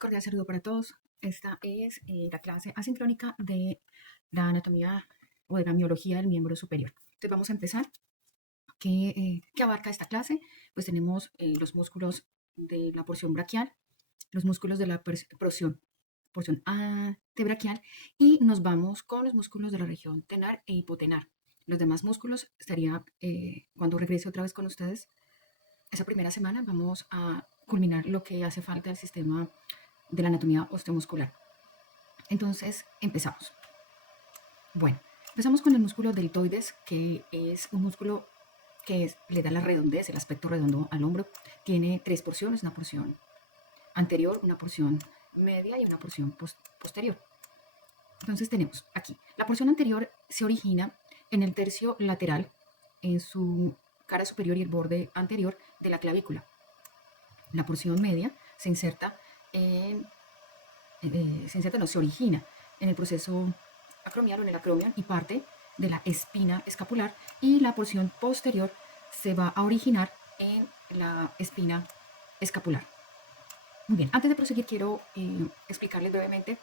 Cordial saludo para todos. Esta es la clase asincrónica de la anatomía o de la miología del miembro superior. Entonces vamos a empezar. ¿Qué abarca esta clase? Pues tenemos los músculos de la porción braquial, los músculos de la porción antebraquial y nos vamos con los músculos de la región tenar e hipotenar. Los demás músculos estaría, cuando regrese otra vez con ustedes, esa primera semana vamos a culminar lo que hace falta del sistema de la anatomía osteomuscular. Entonces, empezamos. Bueno, empezamos con el músculo deltoides, que es un músculo que le da la redondez, el aspecto redondo al hombro. Tiene tres porciones, una porción anterior, una porción media y una porción posterior. Entonces tenemos aquí, la porción anterior se origina en el tercio lateral, en su cara superior y el borde anterior de la clavícula. La porción media se inserta se origina en el proceso acromial o en el acromion y parte de la espina escapular, y la porción posterior se va a originar en la espina escapular. Muy bien, antes de proseguir quiero explicarles brevemente,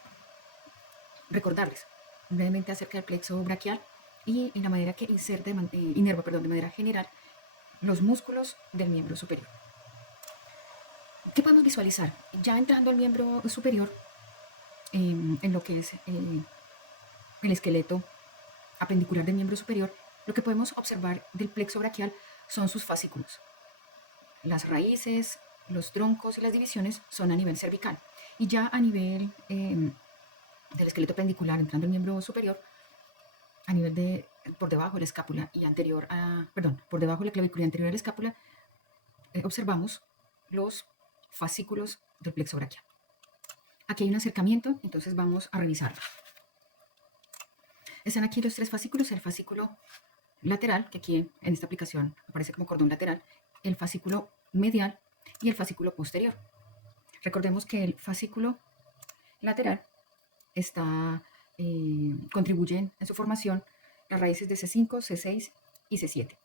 recordarles brevemente acerca del plexo braquial y la manera que inerva de manera general los músculos del miembro superior. ¿Qué podemos visualizar? Ya entrando al miembro superior, en lo que es el esqueleto apendicular del miembro superior, lo que podemos observar del plexo braquial son sus fascículos. Las raíces, los troncos y las divisiones son a nivel cervical. Y ya a nivel del esqueleto apendicular, entrando al miembro superior, a nivel de por debajo de la escápula y por debajo de la clavícula y anterior a la escápula, observamos los fascículos del plexo braquial. Aquí hay un acercamiento, entonces vamos a revisarlo. Están aquí los tres fascículos: el fascículo lateral, que aquí en esta aplicación aparece como cordón lateral, el fascículo medial y el fascículo posterior. Recordemos que el fascículo lateral contribuyen en su formación las raíces de C5, C6 y C7.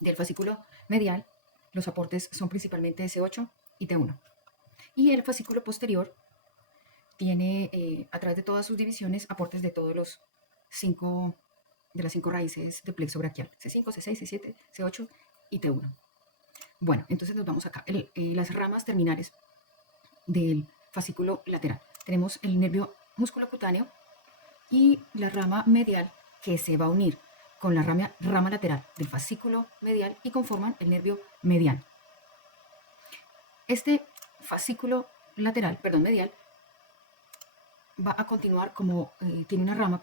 Del fascículo medial, los aportes son principalmente C8 y T1. Y el fascículo posterior tiene, a través de todas sus divisiones, aportes de todos los de las 5 raíces de plexo braquial: C5, C6, C7, C8 y T1. Bueno, entonces nos vamos acá. Las ramas terminales del fascículo lateral. Tenemos el nervio musculocutáneo y la rama medial, que se va a unir con la rama lateral del fascículo medial y conforman el nervio mediano. Este fascículo medial va a continuar tiene una rama,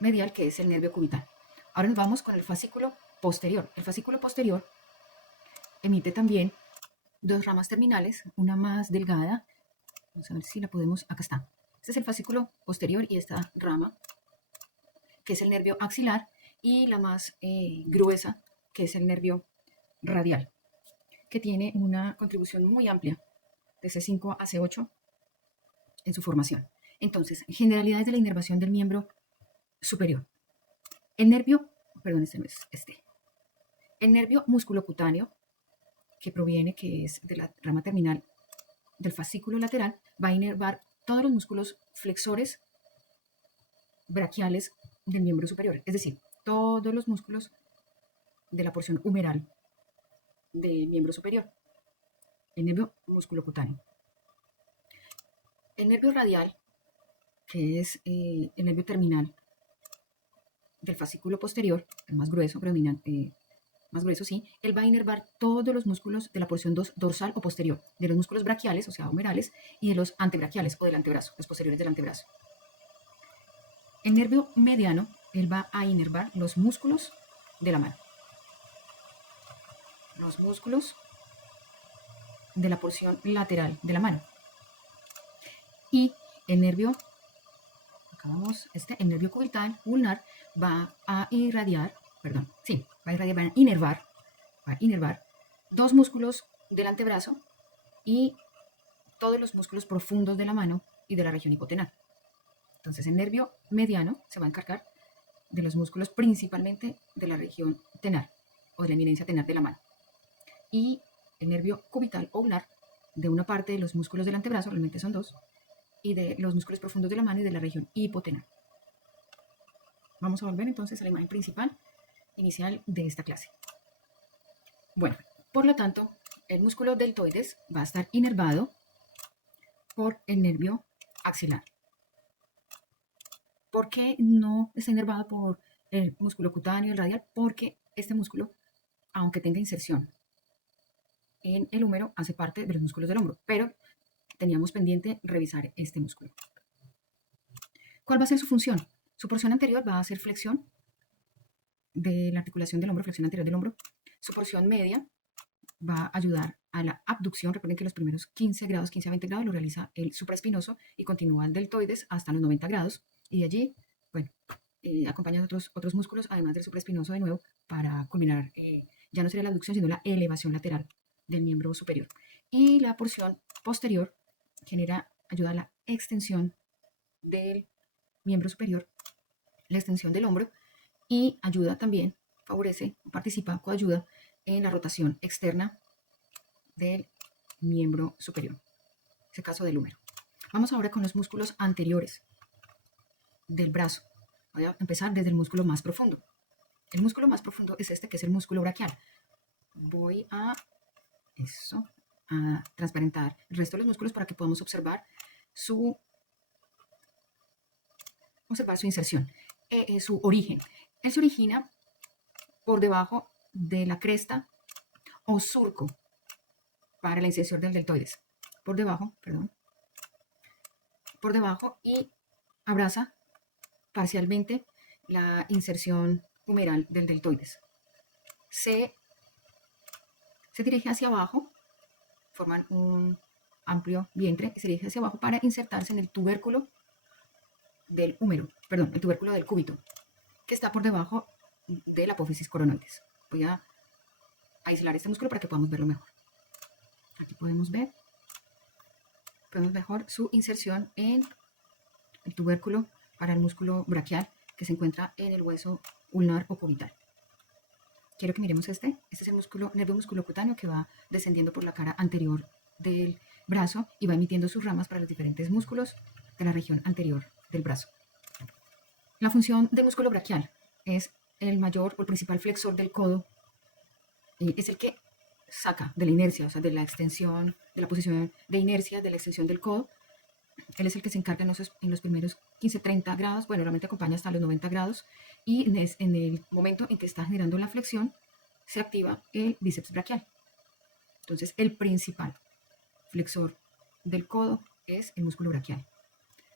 medial, que es el nervio cubital. Ahora nos vamos con el fascículo posterior. El fascículo posterior emite también dos ramas terminales, una más delgada. Vamos a ver si la podemos, acá está. Este es el fascículo posterior y esta rama, que es el nervio axilar, y la más gruesa, que es el nervio radial, que tiene una contribución muy amplia de C5 a C8 en su formación. Entonces, generalidades de la inervación del miembro superior. El nervio musculocutáneo, que es de la rama terminal del fascículo lateral, va a inervar todos los músculos flexores braquiales del miembro superior, es decir, todos los músculos de la porción humeral del miembro superior, el nervio musculocutáneo. El nervio radial, que es el nervio terminal del fascículo posterior, el más grueso, más grueso, sí, él va a inervar todos los músculos de la porción dorsal o posterior, de los músculos braquiales, o sea, humerales, y de los antebraquiales o del antebrazo, los posteriores del antebrazo. El nervio mediano, él va a inervar los músculos de la mano, los músculos de la porción lateral de la mano. Y el nervio, el nervio cubital ulnar va a inervar dos músculos del antebrazo y todos los músculos profundos de la mano y de la región hipotenar. Entonces el nervio mediano se va a encargar de los músculos principalmente de la región tenar o de la eminencia tenar de la mano. Y el nervio cubital o ulnar de una parte de los músculos del antebrazo, realmente son dos, y de los músculos profundos de la mano y de la región hipotenar. Vamos a volver entonces a la imagen principal inicial de esta clase. Bueno, por lo tanto, el músculo deltoides va a estar inervado por el nervio axilar. ¿Por qué no está inervado por el músculo cutáneo, el radial? Porque este músculo, aunque tenga inserción en el húmero, hace parte de los músculos del hombro, pero teníamos pendiente revisar este músculo. ¿Cuál va a ser su función? Su porción anterior va a ser flexión de la articulación del hombro, flexión anterior del hombro. Su porción media va a ayudar a la abducción. Recuerden que los primeros 15 grados, 15 a 20 grados, lo realiza el supraespinoso y continúa el deltoides hasta los 90 grados. Y de allí, bueno, acompañan otros músculos, además del supraespinoso de nuevo, para culminar, ya no sería la abducción, sino la elevación lateral del miembro superior. Y la porción posterior ayuda a la extensión del miembro superior, la extensión del hombro, y ayuda también, favorece, participa, coayuda en la rotación externa del miembro superior, en ese caso del húmero. Vamos ahora con los músculos anteriores del brazo. Voy a empezar desde el músculo más profundo. El músculo más profundo es este, que es el músculo braquial. Voy a transparentar el resto de los músculos para que podamos observar su inserción, su origen. Él se origina por debajo de la cresta o surco para la inserción del deltoides. Por debajo, y abraza parcialmente la inserción humeral del deltoides. Se dirige hacia abajo, forman un amplio vientre y se dirige hacia abajo para insertarse en el tubérculo del húmero, el tubérculo del cúbito, que está por debajo de la apófisis coronoides. Voy a aislar este músculo para que podamos verlo mejor. Aquí podemos ver mejor su inserción en el tubérculo para el músculo braquial, que se encuentra en el hueso ulnar o cubital. Quiero que miremos este es el nervio musculocutáneo que va descendiendo por la cara anterior del brazo y va emitiendo sus ramas para los diferentes músculos de la región anterior del brazo. La función del músculo braquial es el mayor o el principal flexor del codo, es el que saca de la inercia, o sea, de la extensión, de la posición de inercia, de la extensión del codo. Él es el que se encarga en los primeros 15-30 grados, bueno, realmente acompaña hasta los 90 grados, y en el momento en que está generando la flexión, se activa el bíceps braquial. Entonces, el principal flexor del codo es el músculo braquial.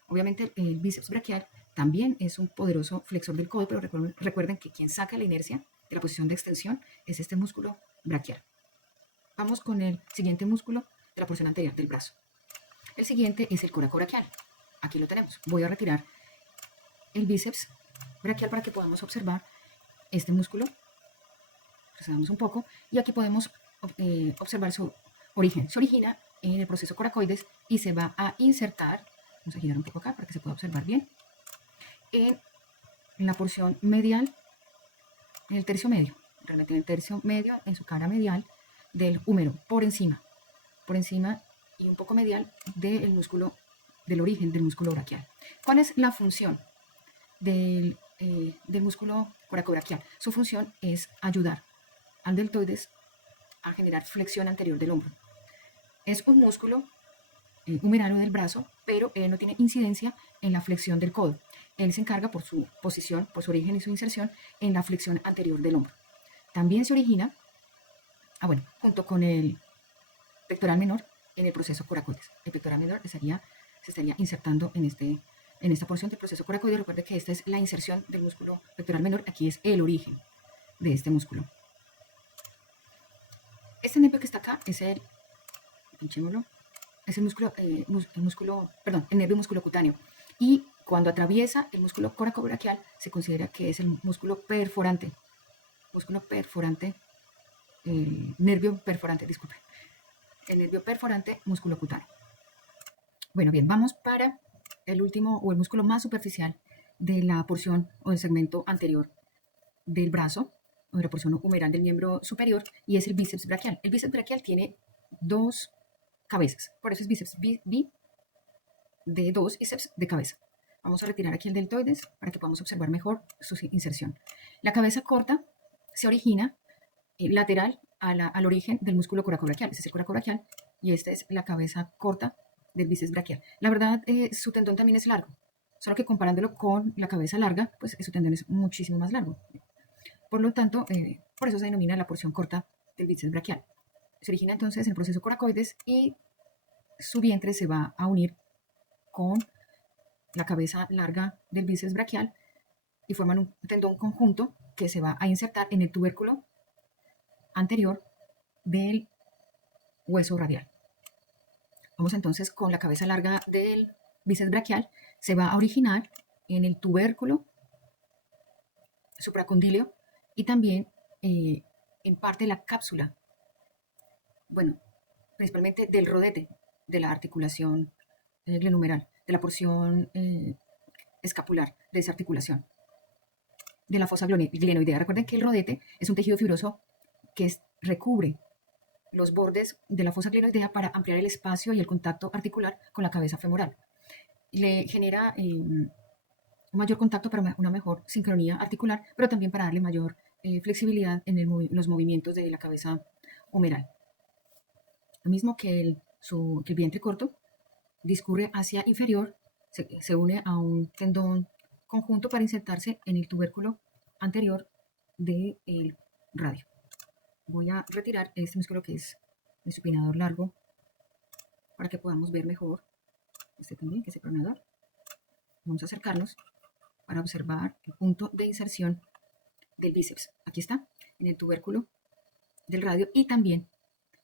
Obviamente, el bíceps braquial también es un poderoso flexor del codo, pero recuerden que quien saca la inercia de la posición de extensión es este músculo braquial. Vamos con el siguiente músculo de la porción anterior del brazo. El siguiente es el coracobraquial. Aquí lo tenemos. Voy a retirar el bíceps braquial para que podamos observar este músculo. Procedamos un poco y aquí podemos observar su origen. Se origina en el proceso coracoides y se va a insertar, vamos a girar un poco acá para que se pueda observar bien, en la porción medial, en el tercio medio, realmente en el tercio medio, en su cara medial del húmero, por encima y un poco medial del músculo, del origen del músculo braquial. ¿Cuál es la función del músculo coracobraquial? Su función es ayudar al deltoides a generar flexión anterior del hombro. Es un músculo humerario del brazo, pero él no tiene incidencia en la flexión del codo. Él se encarga por su posición, por su origen y su inserción en la flexión anterior del hombro. También se origina, junto con el pectoral menor, en el proceso coracoides. El pectoral menor se estaría insertando en esta porción del proceso coracoides. Recuerde que esta es la inserción del músculo pectoral menor, aquí es el origen de este músculo. Este nervio que está acá es el nervio musculocutáneo. Y cuando atraviesa el músculo coracobraquial, se considera que es el músculo perforante. Nervio perforante, disculpe. El nervio perforante musculocutáneo. Bueno, bien, vamos para el último o el músculo más superficial de la porción o del segmento anterior del brazo, o de la porción humeral del miembro superior, y es el bíceps braquial. El bíceps braquial tiene dos cabezas. Por eso es bíceps de 2 y ceps de cabeza. Vamos a retirar aquí el deltoides para que podamos observar mejor su inserción. La cabeza corta se origina lateral al origen del músculo coracobraquial. Este es el coracobraquial y esta es la cabeza corta del bíceps braquial. La verdad, su tendón también es largo, solo que comparándolo con la cabeza larga, pues su tendón es muchísimo más largo. Por lo tanto, por eso se denomina la porción corta del bíceps braquial. Se origina entonces en el proceso coracoides y su vientre se va a unir con la cabeza larga del bíceps braquial y forman un tendón conjunto que se va a insertar en el tubérculo anterior del hueso radial. Vamos entonces con la cabeza larga del bíceps braquial, se va a originar en el tubérculo supracondíleo y también en parte de la cápsula, bueno, principalmente del rodete de la articulación glenohumeral, de la porción escapular de esa articulación, de la fosa glenoidea. Recuerden que el rodete es un tejido fibroso que recubre los bordes de la fosa glenoidea para ampliar el espacio y el contacto articular con la cabeza femoral. Le genera un mayor contacto para una mejor sincronía articular, pero también para darle mayor flexibilidad en los movimientos de la cabeza humeral. Lo mismo que el vientre corto discurre hacia inferior, se une a un tendón conjunto para insertarse en el tubérculo anterior del radio. Voy a retirar este músculo que es el supinador largo para que podamos ver mejor este también, que es el pronador. Vamos a acercarnos para observar el punto de inserción del bíceps. Aquí está, en el tubérculo del radio, y también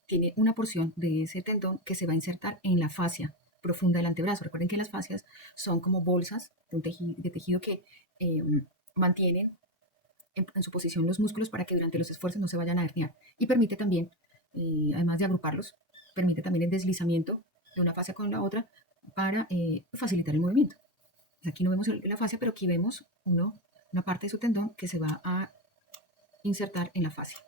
tiene una porción de ese tendón que se va a insertar en la fascia profunda del antebrazo. Recuerden que las fascias son como bolsas de tejido que mantienen en su posición los músculos para que durante los esfuerzos no se vayan a herniar. Y permite también, además de agruparlos, permite también el deslizamiento de una fascia con la otra para facilitar el movimiento. Aquí no vemos la fascia, pero aquí vemos una parte de su tendón que se va a insertar en la fascia.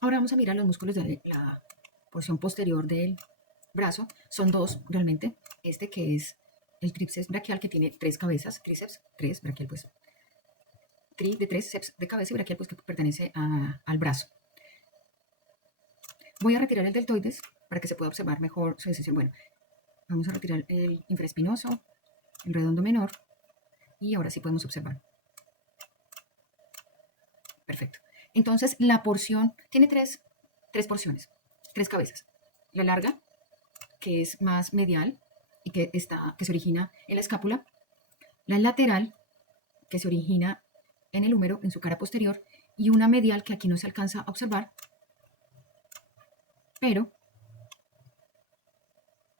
Ahora vamos a mirar los músculos de la porción posterior del brazo. Son dos realmente. Este que es el tríceps braquial, que tiene 3 cabezas, tríceps, 3, braquial pues, tri de 3, ceps de cabeza y braquial pues que pertenece al brazo. Voy a retirar el deltoides para que se pueda observar mejor su inserción. Bueno, vamos a retirar el infraespinoso, el redondo menor, y ahora sí podemos observar. Perfecto. Entonces la porción tiene tres porciones, 3 cabezas. La larga, que es más medial y que se origina en la escápula. La lateral, que se origina en el húmero, en su cara posterior, y una medial que aquí no se alcanza a observar, pero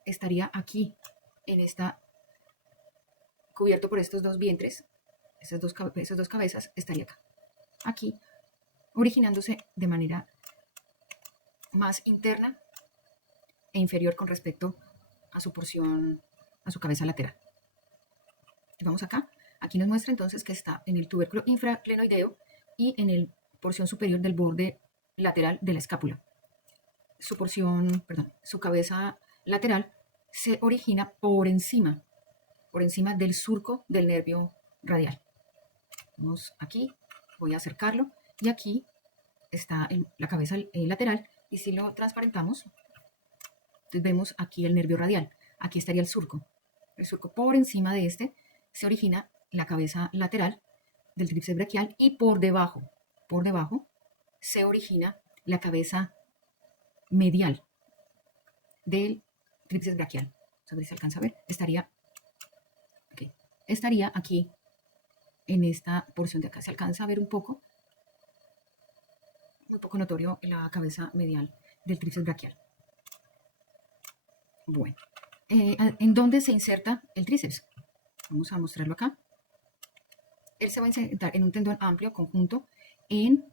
estaría aquí, cubierto por estos dos vientres, esas dos cabezas, estaría acá, aquí, originándose de manera más interna e inferior con respecto a su porción, a su cabeza lateral. Y vamos acá. Aquí nos muestra entonces que está en el tubérculo infraclenoideo y en la porción superior del borde lateral de la escápula. Su cabeza lateral se origina por encima del surco del nervio radial. Vamos aquí, voy a acercarlo, y aquí está la cabeza lateral, y si lo transparentamos, entonces vemos aquí el nervio radial. Aquí estaría el surco. El surco por encima de este se origina la cabeza lateral del tríceps braquial, y por debajo se origina la cabeza medial del tríceps braquial. A ver si se alcanza a ver. Estaría aquí en esta porción de acá. Se alcanza a ver un poco, muy poco notorio, la cabeza medial del tríceps braquial. Bueno, ¿en dónde se inserta el tríceps? Vamos a mostrarlo acá. Él se va a insertar en un tendón amplio conjunto en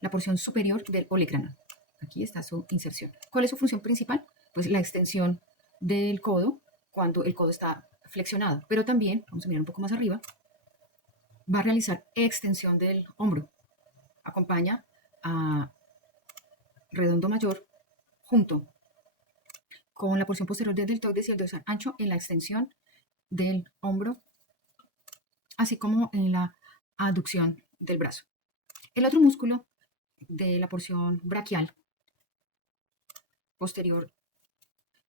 la porción superior del olecrano. Aquí está su inserción. ¿Cuál es su función principal? Pues la extensión del codo cuando el codo está flexionado, pero también, vamos a mirar un poco más arriba, va a realizar extensión del hombro. Acompaña a redondo mayor junto con la porción posterior del deltoides y el dorsal ancho en la extensión del hombro, así como en la aducción del brazo. El otro músculo de la porción braquial posterior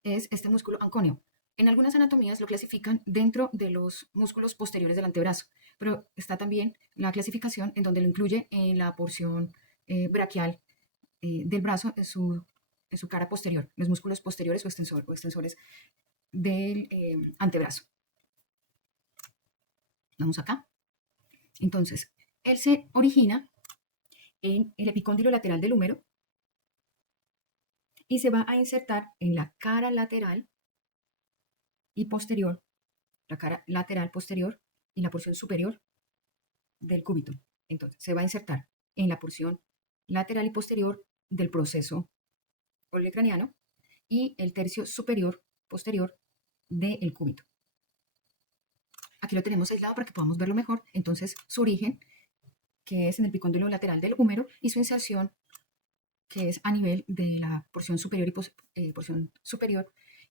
es este músculo anconio. En algunas anatomías lo clasifican dentro de los músculos posteriores del antebrazo, pero está también la clasificación en donde lo incluye en la porción braquial del brazo, en su cara posterior, los músculos posteriores o extensores del antebrazo. Vamos acá. Entonces, él se origina en el epicóndilo lateral del húmero y se va a insertar en la cara lateral y posterior, la cara lateral posterior y la porción superior del cúbito. Entonces, se va a insertar en la porción lateral y posterior del proceso olecraniano y el tercio superior posterior del cúbito. Aquí lo tenemos aislado para que podamos verlo mejor. Entonces, su origen, que es en el epicóndilo lateral del húmero, y su inserción, que es a nivel de la porción superior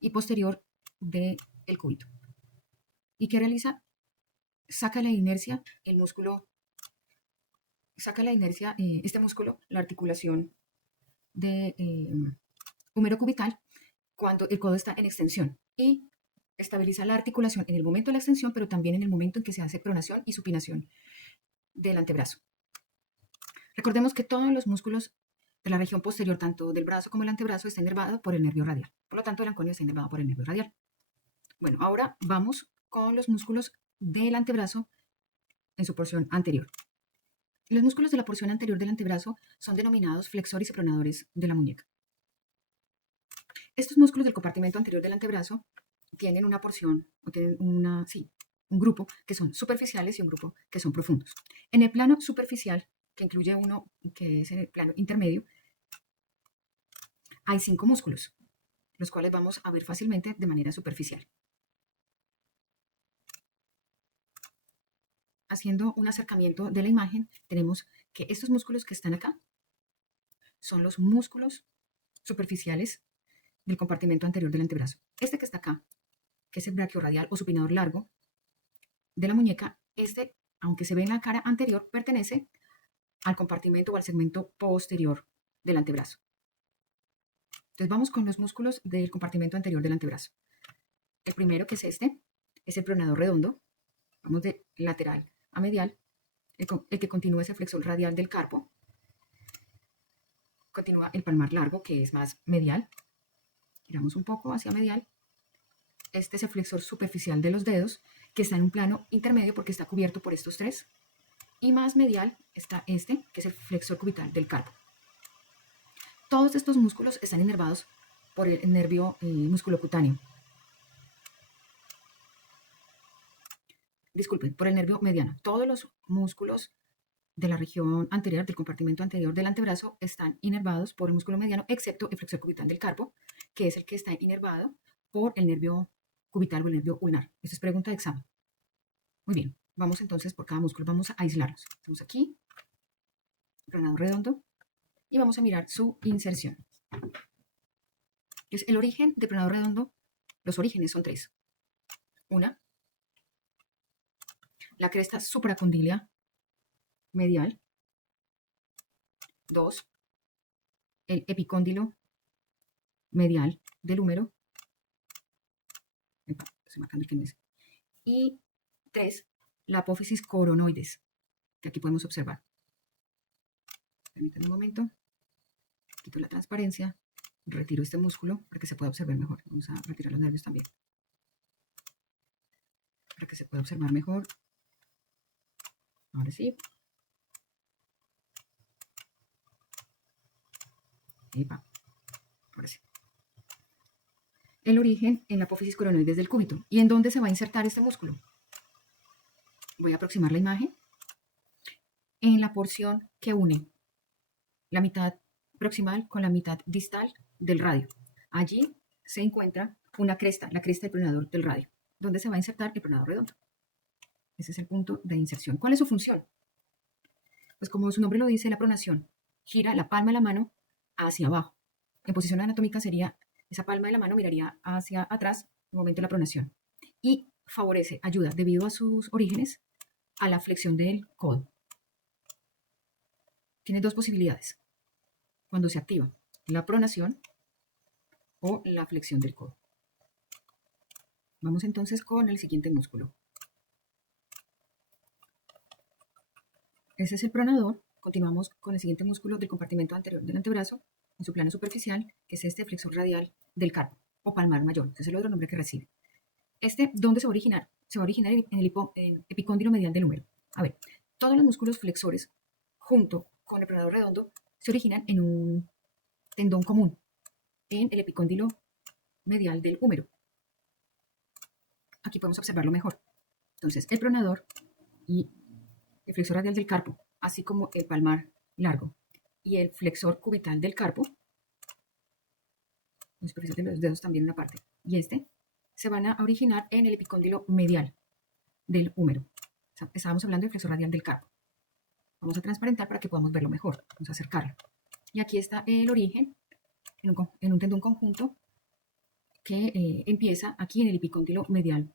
y posterior del cúbito. ¿Y qué realiza? Saca la inercia el músculo, este músculo, la articulación de húmero cubital, cuando el codo está en extensión, y estabiliza la articulación en el momento de la extensión, pero también en el momento en que se hace pronación y supinación del antebrazo. Recordemos que todos los músculos de la región posterior, tanto del brazo como el antebrazo, está inervado por el nervio radial. Por lo tanto, el anconio está inervado por el nervio radial. Bueno, ahora vamos con los músculos del antebrazo en su porción anterior. Los músculos de la porción anterior del antebrazo son denominados flexores y pronadores de la muñeca. Estos músculos del compartimento anterior del antebrazo tienen una porción, o tienen un grupo que son superficiales y un grupo que son profundos. En el plano superficial, que incluye uno que es en el plano intermedio, hay 5 músculos, los cuales vamos a ver fácilmente de manera superficial. Haciendo un acercamiento de la imagen, tenemos que estos músculos que están acá son los músculos superficiales del compartimento anterior del antebrazo. Este que está acá, que es el brachiorradial o supinador largo de la muñeca, aunque se ve en la cara anterior, pertenece al compartimento o al segmento posterior del antebrazo. Entonces vamos con los músculos del compartimento anterior del antebrazo. El primero, que es este, es el pronador redondo. Vamos de lateral a medial. El que continúa es el flexor radial del carpo. Continúa el palmar largo, que es más medial. Giramos un poco hacia medial. Este es el flexor superficial de los dedos, que está en un plano intermedio porque está cubierto por estos 3. Y más medial está este, que es el flexor cubital del carpo. Todos estos músculos están inervados por el nervio musculocutáneo. Disculpen, por el nervio mediano. Todos los músculos de la región anterior, del compartimento anterior del antebrazo, están inervados por el músculo mediano, excepto el flexor cubital del carpo, que es el que está inervado por el nervio cubital o el nervio ulnar. Esto es pregunta de examen. Muy bien, vamos entonces por cada músculo, vamos a aislarlos. Estamos aquí, pronador redondo, y vamos a mirar su inserción. Entonces, el origen del pronador redondo, los orígenes son 3. Una, la cresta supracondilia medial. 2, el epicóndilo medial del húmero. Estoy marcando el que no es. Y 3, la apófisis coronoides, que aquí podemos observar. Permítanme un momento. Quito la transparencia. Retiro este músculo para que se pueda observar mejor. Vamos a retirar los nervios también, para que se pueda observar mejor. Ahora sí. Epa. Ahora sí. El origen en la apófisis coronoides del cúbito. ¿Y en dónde se va a insertar este músculo? Voy a aproximar la imagen. En la porción que une la mitad proximal con la mitad distal del radio. Allí se encuentra una cresta, la cresta del pronador del radio, donde se va a insertar el pronador redondo. Ese es el punto de inserción. ¿Cuál es su función? Pues como su nombre lo dice, la pronación gira la palma de la mano hacia abajo. En posición anatómica sería Esa palma de la mano miraría hacia atrás en el momento de la pronación. Y favorece, ayuda, debido a sus orígenes, a la flexión del codo. Tiene dos posibilidades cuando se activa: la pronación o la flexión del codo. Vamos entonces con el siguiente músculo. Ese es el pronador. Continuamos con el siguiente músculo del compartimento anterior del antebrazo, en su plano superficial, que es este flexor radial del carpo o palmar mayor. Ese es el otro nombre que recibe. ¿Dónde se va a originar? Se va a originar en el epicóndilo medial del húmero. A ver, todos los músculos flexores, junto con el pronador redondo, se originan en un tendón común, en el epicóndilo medial del húmero. Aquí podemos observarlo mejor. Entonces, el pronador y el flexor radial del carpo, así como el palmar largo y el flexor cubital del carpo, la superficie de los dedos también una parte, y se van a originar en el epicóndilo medial del húmero. Estábamos hablando del flexor radial del carpo. Vamos a transparentar para que podamos verlo mejor. Vamos a acercarlo. Y aquí está el origen en un tendón conjunto que empieza aquí en el epicóndilo medial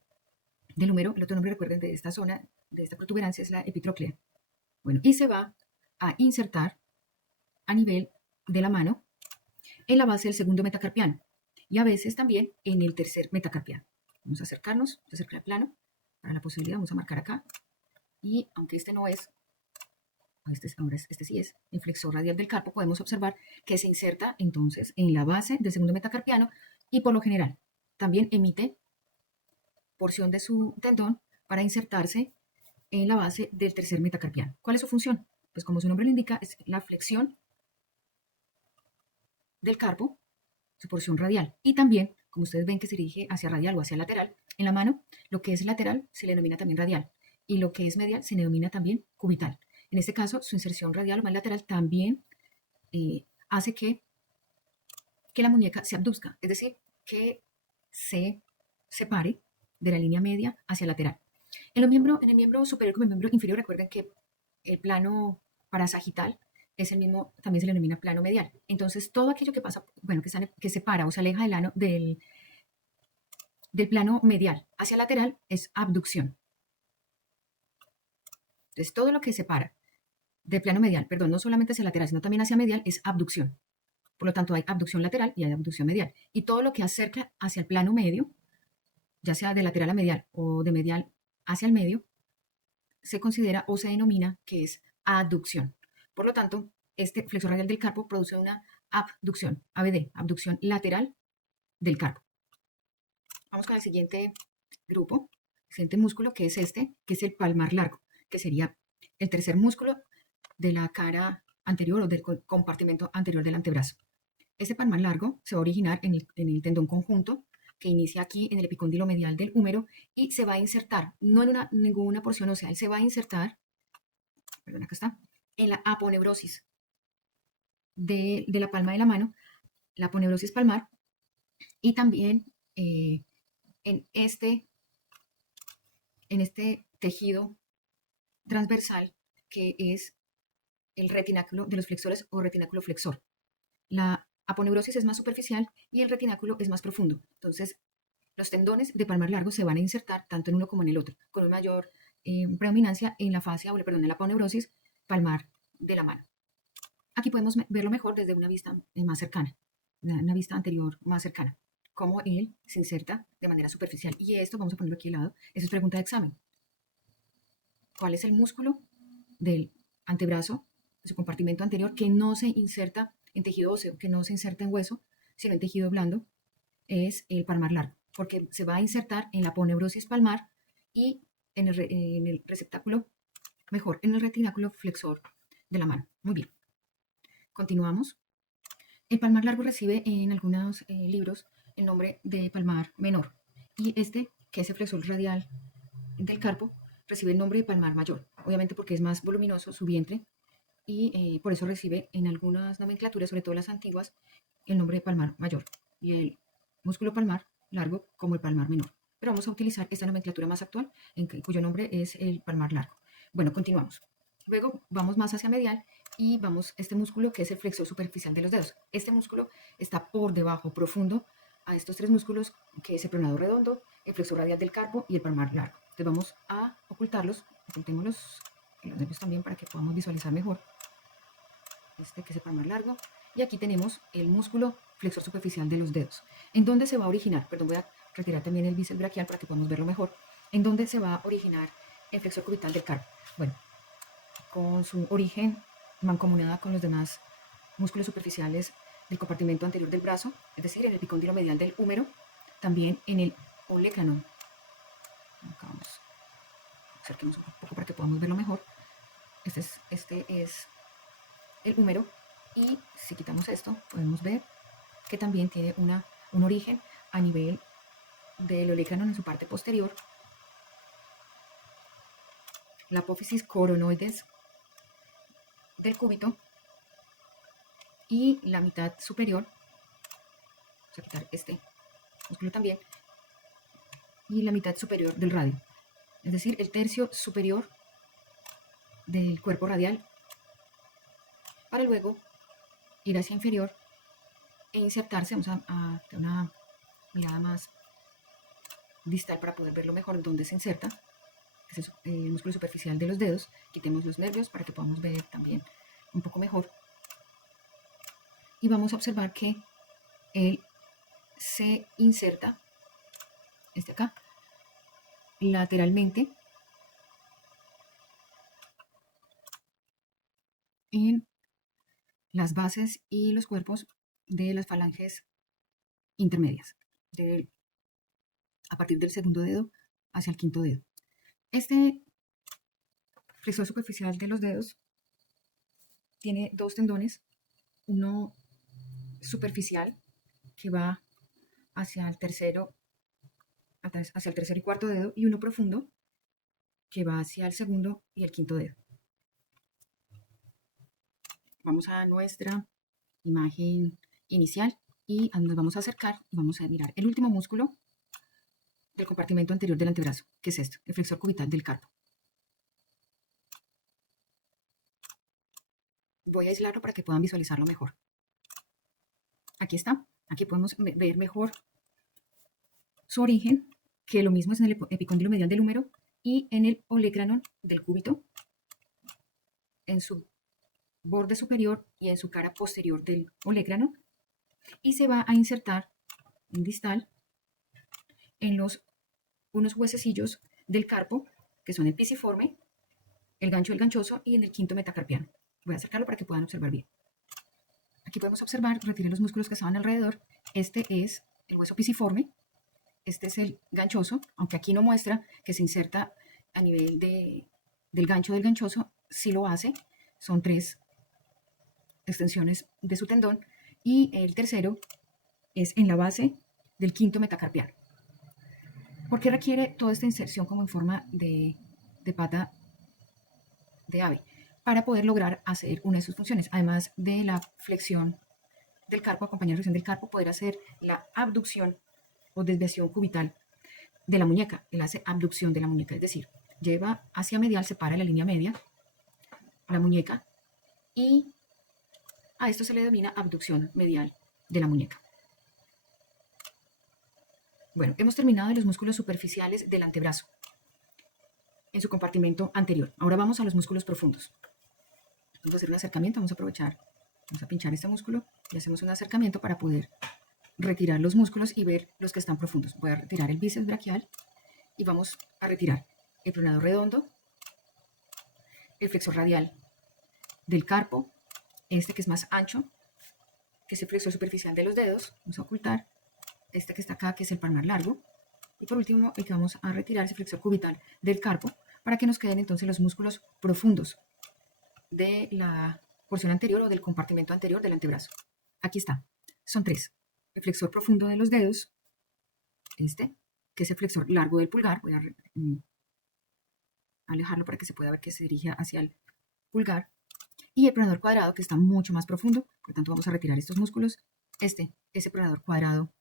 del húmero. El otro nombre, recuerden, de esta zona, de esta protuberancia, es la epitroclea. Bueno, y se va a insertar a nivel de la mano en la base del segundo metacarpiano y a veces también en el tercer metacarpiano. Vamos a acercarnos, a acercar el plano para la posibilidad. Vamos a marcar acá. Y aunque este no es, este sí es el flexor radial del carpo, podemos observar que se inserta entonces en la base del segundo metacarpiano y por lo general también emite porción de su tendón para insertarse en la base del tercer metacarpiano. ¿Cuál es su función? Pues como su nombre lo indica, es la flexión del carpo, su porción radial. Y también, como ustedes ven que se dirige hacia radial o hacia lateral, en la mano, lo que es lateral se le denomina también radial y lo que es medial se denomina también cubital. En este caso, su inserción radial o más lateral también hace que la muñeca se abduzca, es decir, que se separe de la línea media hacia lateral. En el miembro superior como el miembro inferior, recuerden que el plano parasagital es el mismo, también se le denomina plano medial. Entonces, todo aquello que pasa, bueno, que separa o se aleja del plano medial hacia lateral es abducción. Entonces, todo lo que separa del plano medial, perdón, no solamente hacia lateral, sino también hacia medial, es abducción. Por lo tanto, hay abducción lateral y hay abducción medial. Y todo lo que acerca hacia el plano medio, ya sea de lateral a medial o de medial hacia el medio, se considera o se denomina que es aducción. Por lo tanto, este flexor radial del carpo produce una abducción, ABD, abducción lateral del carpo. Vamos con el siguiente grupo, el siguiente músculo, que es que es el palmar largo, que sería el tercer músculo de la cara anterior o del compartimento anterior del antebrazo. Este palmar largo se va a originar en el tendón conjunto que inicia aquí en el epicóndilo medial del húmero y se va a insertar, no en ninguna porción ósea, él se va a insertar, perdón, acá está, en la aponeurosis de la palma de la mano, la aponeurosis palmar, y también en este tejido transversal que es el retináculo de los flexores o retináculo flexor. La aponeurosis es más superficial y el retináculo es más profundo. Entonces, los tendones de palmar largo se van a insertar tanto en uno como en el otro, con una mayor predominancia en la fascia, en la aponeurosis palmar de la mano. Aquí podemos verlo mejor desde una vista más cercana, una vista anterior más cercana, cómo él se inserta de manera superficial. Y esto, vamos a ponerlo aquí al lado, eso es pregunta de examen. ¿Cuál es el músculo del antebrazo, de su compartimento anterior, que no se inserta en tejido óseo, que no se inserta en hueso, sino en tejido blando? Es el palmar largo, porque se va a insertar en la aponeurosis palmar y en el receptáculo, mejor, en el retináculo flexor de la mano. Muy bien. Continuamos. El palmar largo recibe en algunos libros el nombre de palmar menor y que es el flexor radial del carpo, recibe el nombre de palmar mayor, obviamente porque es más voluminoso su vientre y por eso recibe en algunas nomenclaturas, sobre todo las antiguas, el nombre de palmar mayor y el músculo palmar largo como el palmar menor. Pero vamos a utilizar esta nomenclatura más actual, cuyo nombre es el palmar largo. Bueno, continuamos. Luego vamos más hacia medial y vamos este músculo que es el flexor superficial de los dedos. Este músculo está por debajo, profundo, a estos tres músculos, que es el pronado redondo, el flexor radial del carpo y el palmar largo. Entonces vamos a ocultarlos, ocultémoslos en los nervios también para que podamos visualizar mejor. Este que es el palmar largo. Y aquí tenemos el músculo flexor superficial de los dedos. ¿En dónde se va a originar? Perdón, voy a retirar también el bíceps braquial para que podamos verlo mejor. ¿En dónde se va a originar el flexor cubital del carpo? Bueno, con su origen mancomunada con los demás músculos superficiales del compartimento anterior del brazo, es decir, en el epicóndilo medial del húmero, también en el olecranon. Acá vamos, acerquemos un poco para que podamos verlo mejor. Este es el húmero, y si quitamos esto, podemos ver que también tiene un origen a nivel del olecranon en su parte posterior, la apófisis coronoides del cúbito y la mitad superior, vamos a quitar este músculo también, y la mitad superior del radio, es decir, el tercio superior del cuerpo radial, para luego ir hacia inferior e insertarse. Vamos a tener una mirada más distal para poder verlo mejor donde se inserta, que es el músculo superficial de los dedos. Quitemos los nervios para que podamos ver también un poco mejor. Y vamos a observar que él se inserta, acá, lateralmente en las bases y los cuerpos de las falanges intermedias, a partir del segundo dedo hacia el quinto dedo. Este flexor superficial de los dedos tiene dos tendones, uno superficial que va hacia el tercero y cuarto dedo, y uno profundo que va hacia el segundo y el quinto dedo. Vamos a nuestra imagen inicial y nos vamos a acercar y vamos a mirar el último músculo del compartimento anterior del antebrazo, que es esto, el flexor cubital del carpo. Voy a aislarlo para que puedan visualizarlo mejor. Aquí está, aquí podemos ver mejor su origen, que lo mismo es en el epicóndilo medial del húmero y en el olecranon del cúbito, en su borde superior y en su cara posterior del olecranon, y se va a insertar en distal en unos huesecillos del carpo, que son el pisiforme, el gancho del ganchoso y en el quinto metacarpiano. Voy a acercarlo para que puedan observar bien. Aquí podemos observar, retiré los músculos que estaban alrededor. Este es el hueso pisiforme, este es el ganchoso, aunque aquí no muestra que se inserta a nivel del gancho del ganchoso, sí lo hace. Son 3 extensiones de su tendón, y el tercero es en la base del quinto metacarpiano. ¿Por qué requiere toda esta inserción como en forma de pata de ave? Para poder lograr hacer una de sus funciones, además de la flexión del carpo, acompañar la flexión del carpo, poder hacer la abducción o desviación cubital de la muñeca. Él hace abducción de la muñeca, es decir, lleva hacia medial, separa la línea media, la muñeca, y a esto se le denomina abducción medial de la muñeca. Bueno, hemos terminado de los músculos superficiales del antebrazo en su compartimento anterior. Ahora vamos a los músculos profundos. Vamos a hacer un acercamiento, vamos a aprovechar, vamos a pinchar este músculo y hacemos un acercamiento para poder retirar los músculos y ver los que están profundos. Voy a retirar el bíceps braquial y vamos a retirar el pronado redondo, el flexor radial del carpo, este que es más ancho, que es el flexor superficial de los dedos. Vamos a ocultar este que está acá, que es el palmar largo, y por último el que vamos a retirar es el flexor cubital del carpo, para que nos queden entonces los músculos profundos de la porción anterior o del compartimento anterior del antebrazo. Aquí está, son 3. El flexor profundo de los dedos, este, que es el flexor largo del pulgar. Voy a alejarlo para que se pueda ver que se dirige hacia el pulgar. Y el pronador cuadrado, que está mucho más profundo, por lo tanto vamos a retirar estos músculos. Este es el pronador cuadrado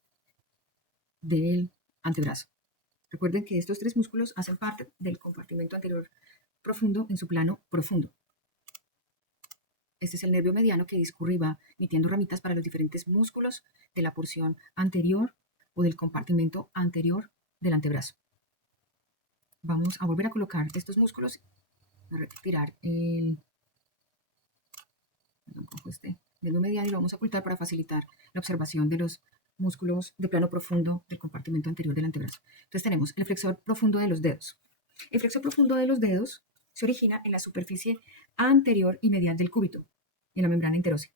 del antebrazo. Recuerden que estos 3 músculos hacen parte del compartimento anterior profundo en su plano profundo. Este es el nervio mediano que discurre y va emitiendo ramitas para los diferentes músculos de la porción anterior o del compartimento anterior del antebrazo. Vamos a volver a colocar estos músculos, a retirar cojo este dedo mediano y lo vamos a ocultar para facilitar la observación de los músculos de plano profundo del compartimento anterior del antebrazo. Entonces tenemos el flexor profundo de los dedos. El flexor profundo de los dedos se origina en la superficie anterior y medial del cúbito, en la membrana interósea.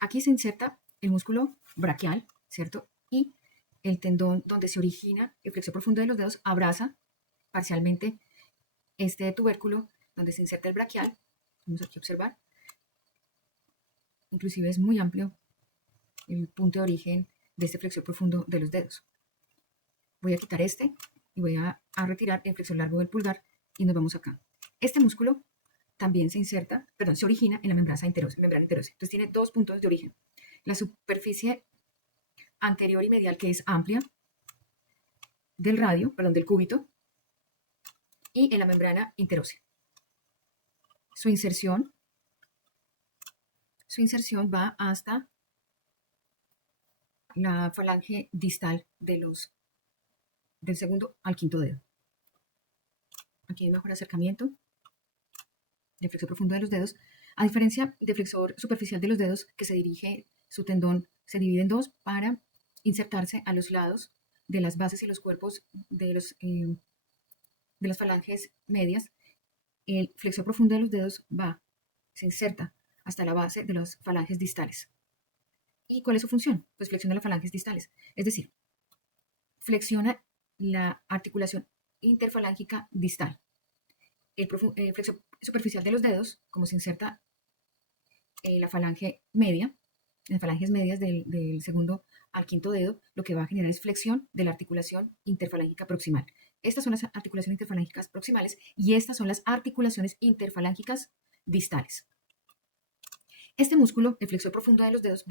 Aquí se inserta el músculo braquial, ¿cierto? Y el tendón donde se origina el flexor profundo de los dedos abraza parcialmente este tubérculo donde se inserta el braquial. Vamos aquí a observar. Inclusive es muy amplio el punto de origen de este flexor profundo de los dedos. Voy a quitar este y voy a retirar el flexor largo del pulgar y nos vamos acá. Este músculo también se origina en la membrana interósea. Entonces tiene dos puntos de origen. La superficie anterior y medial, que es amplia, del cúbito, y en la membrana interósea. Su inserción va hasta la falange distal del segundo al quinto dedo. Aquí hay un mejor acercamiento del flexor profundo de los dedos, a diferencia del flexor superficial de los dedos, que su tendón se divide en dos para insertarse a los lados de las bases y los cuerpos de las falanges medias. El flexor profundo de los dedos se inserta hasta la base de las falanges distales. ¿Y cuál es su función? Pues flexiona las falanges distales, es decir, flexiona la articulación interfalángica distal. El flexor superficial de los dedos, como se inserta en la falange media, en las falanges medias del segundo al quinto dedo, lo que va a generar es flexión de la articulación interfalángica proximal. Estas son las articulaciones interfalángicas proximales y estas son las articulaciones interfalángicas distales. Este músculo, el flexor profundo de los dedos,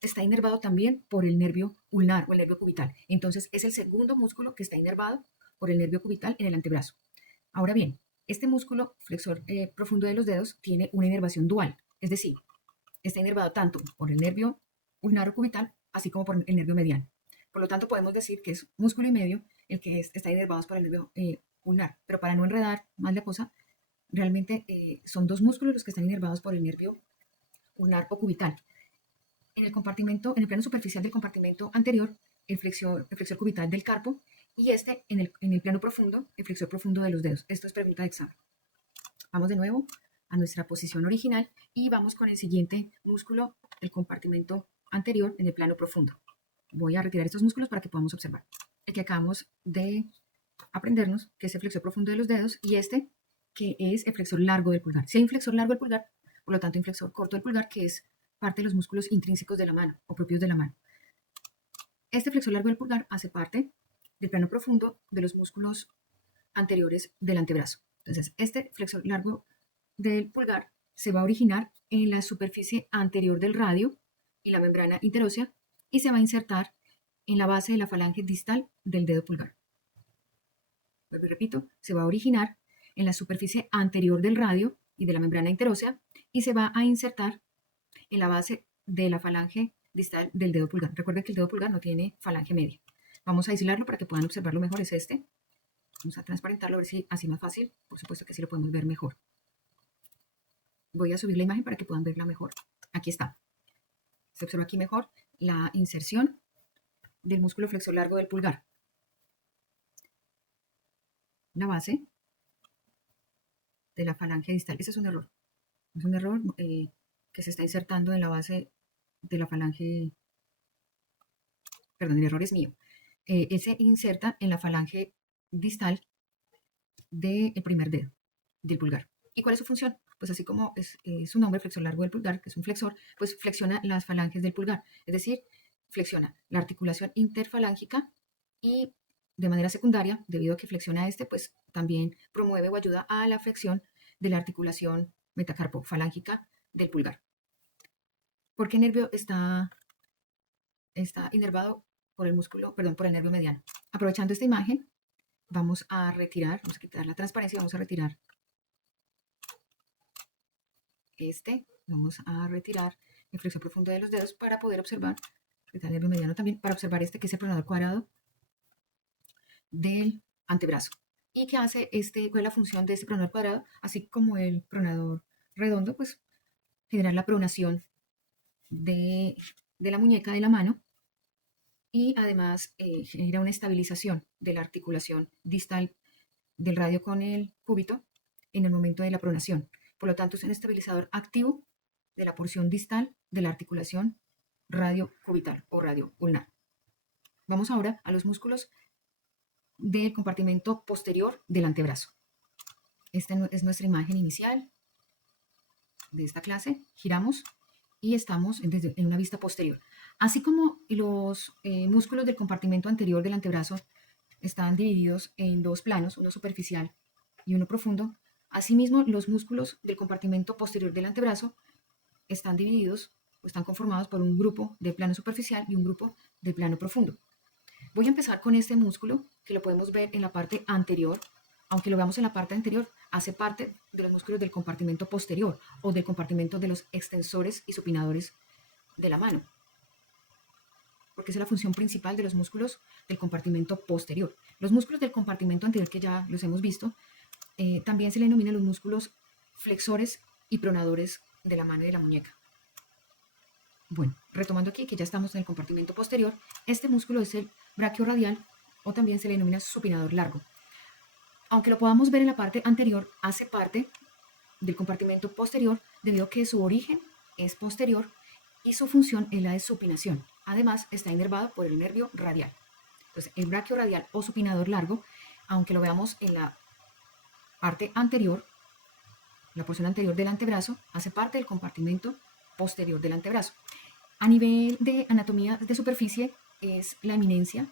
está inervado también por el nervio ulnar o el nervio cubital. Entonces es el segundo músculo que está inervado por el nervio cubital en el antebrazo. Ahora bien, este músculo flexor profundo de los dedos tiene una inervación dual, es decir, está inervado tanto por el nervio ulnar o cubital, así como por el nervio mediano. Por lo tanto, podemos decir que es músculo y medio el que está inervado por el nervio ulnar. Pero para no enredar más la cosa, realmente son dos músculos los que están inervados por el nervio ulnar o cubital. En el plano superficial del compartimento anterior, el flexor cubital del carpo, y en el plano profundo, el flexor profundo de los dedos. Esto es pregunta de examen. Vamos de nuevo a nuestra posición original y vamos con el siguiente músculo del compartimento anterior en el plano profundo. Voy a retirar estos músculos para que podamos observar. El que acabamos de aprendernos, que es el flexor profundo de los dedos, y este, que es el flexor largo del pulgar. Si hay un flexor largo del pulgar, por lo tanto, un flexor corto del pulgar, que es parte de los músculos intrínsecos de la mano o propios de la mano. Este flexor largo del pulgar hace parte del plano profundo de los músculos anteriores del antebrazo. Entonces, este flexor largo del pulgar se va a originar en la superficie anterior del radio y la membrana interósea y se va a insertar en la base de la falange distal del dedo pulgar. Vuelvo y repito, se va a originar en la superficie anterior del radio y de la membrana interósea y se va a insertar en la base de la falange distal del dedo pulgar. Recuerden que el dedo pulgar no tiene falange media. Vamos a aislarlo para que puedan observarlo mejor. Es este. Vamos a transparentarlo a ver si así más fácil. Por supuesto que sí lo podemos ver mejor. Voy a subir la imagen para que puedan verla mejor. Aquí está. Se observa aquí mejor la inserción del músculo flexor largo del pulgar. La base de la falange distal. Ese es un error. Es un error que se está insertando en la base de la falange. Perdón, el error es mío. Él se inserta en la falange distal del primer dedo del pulgar. ¿Y cuál es su función? Pues así como es su nombre, flexor largo del pulgar, que es un flexor, pues flexiona las falanges del pulgar. Es decir, flexiona la articulación interfalángica y de manera secundaria, debido a que flexiona pues también promueve o ayuda a la flexión de la articulación metacarpofalángica del pulgar. ¿Por qué nervio está inervado por el nervio mediano? Aprovechando esta imagen, vamos a quitar la transparencia, vamos a retirar vamos a retirar el flexor profundo de los dedos para poder observar está el nervio mediano también, para observar este que es el pronador cuadrado del antebrazo. ¿Y qué hace cuál es la función de este pronador cuadrado? Así como el pronador redondo, pues generar la pronación de la muñeca de la mano y además genera una estabilización de la articulación distal del radio con el cúbito en el momento de la pronación. Por lo tanto, es un estabilizador activo de la porción distal de la articulación radiocubital o radioulnar. Vamos ahora a los músculos del compartimento posterior del antebrazo. Esta es nuestra imagen inicial de esta clase. Giramos y estamos en una vista posterior. Así como los músculos del compartimento anterior del antebrazo están divididos en dos planos, uno superficial y uno profundo, asimismo los músculos del compartimento posterior del antebrazo están divididos o están conformados por un grupo de plano superficial y un grupo de plano profundo. Voy a empezar con este músculo que lo podemos ver en la parte anterior. Aunque lo veamos en la parte anterior, hace parte de los músculos del compartimento posterior o del compartimento de los extensores y supinadores de la mano, porque esa es la función principal de los músculos del compartimento posterior. Los músculos del compartimento anterior, que ya los hemos visto, también se le denominan los músculos flexores y pronadores de la mano y de la muñeca. Bueno, retomando aquí que ya estamos en el compartimento posterior, este músculo es el braquiorradial o también se le denomina supinador largo. Aunque lo podamos ver en la parte anterior, hace parte del compartimento posterior debido a que su origen es posterior y su función es la de supinación. Además, está inervado por el nervio radial. Entonces, el braquiorradial o supinador largo, aunque lo veamos en la parte anterior, la porción anterior del antebrazo, hace parte del compartimento posterior del antebrazo. A nivel de anatomía de superficie, es la eminencia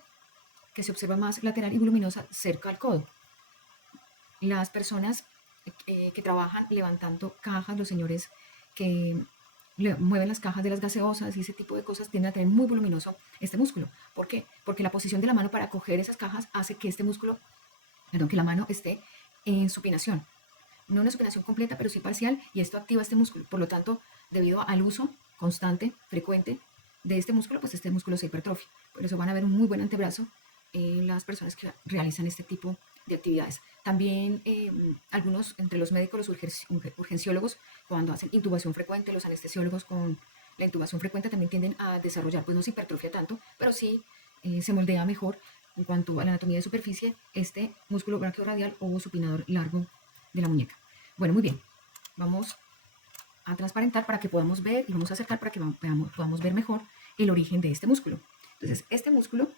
que se observa más lateral y voluminosa cerca al codo. Las personas que trabajan levantando cajas, los señores que mueven las cajas de las gaseosas y ese tipo de cosas, tienden a tener muy voluminoso este músculo. ¿Por qué? Porque la posición de la mano para coger esas cajas hace que este músculo, que la mano esté en supinación. No una supinación completa, pero sí parcial, y esto activa este músculo. Por lo tanto, debido al uso constante, frecuente de este músculo, pues este músculo se hipertrofia. Por eso van a ver un muy buen antebrazo en las personas que realizan este tipo de actividades. También algunos entre los médicos, los urgenciólogos, cuando hacen intubación frecuente, los anestesiólogos con la intubación frecuente también tienden a desarrollar, pues no se hipertrofia tanto, pero sí se moldea mejor en cuanto a la anatomía de superficie este músculo braquiorradial o supinador largo de la muñeca. Bueno, muy bien. Vamos a transparentar para que podamos ver y vamos a acercar para que podamos ver mejor el origen de este músculo. Entonces, este músculo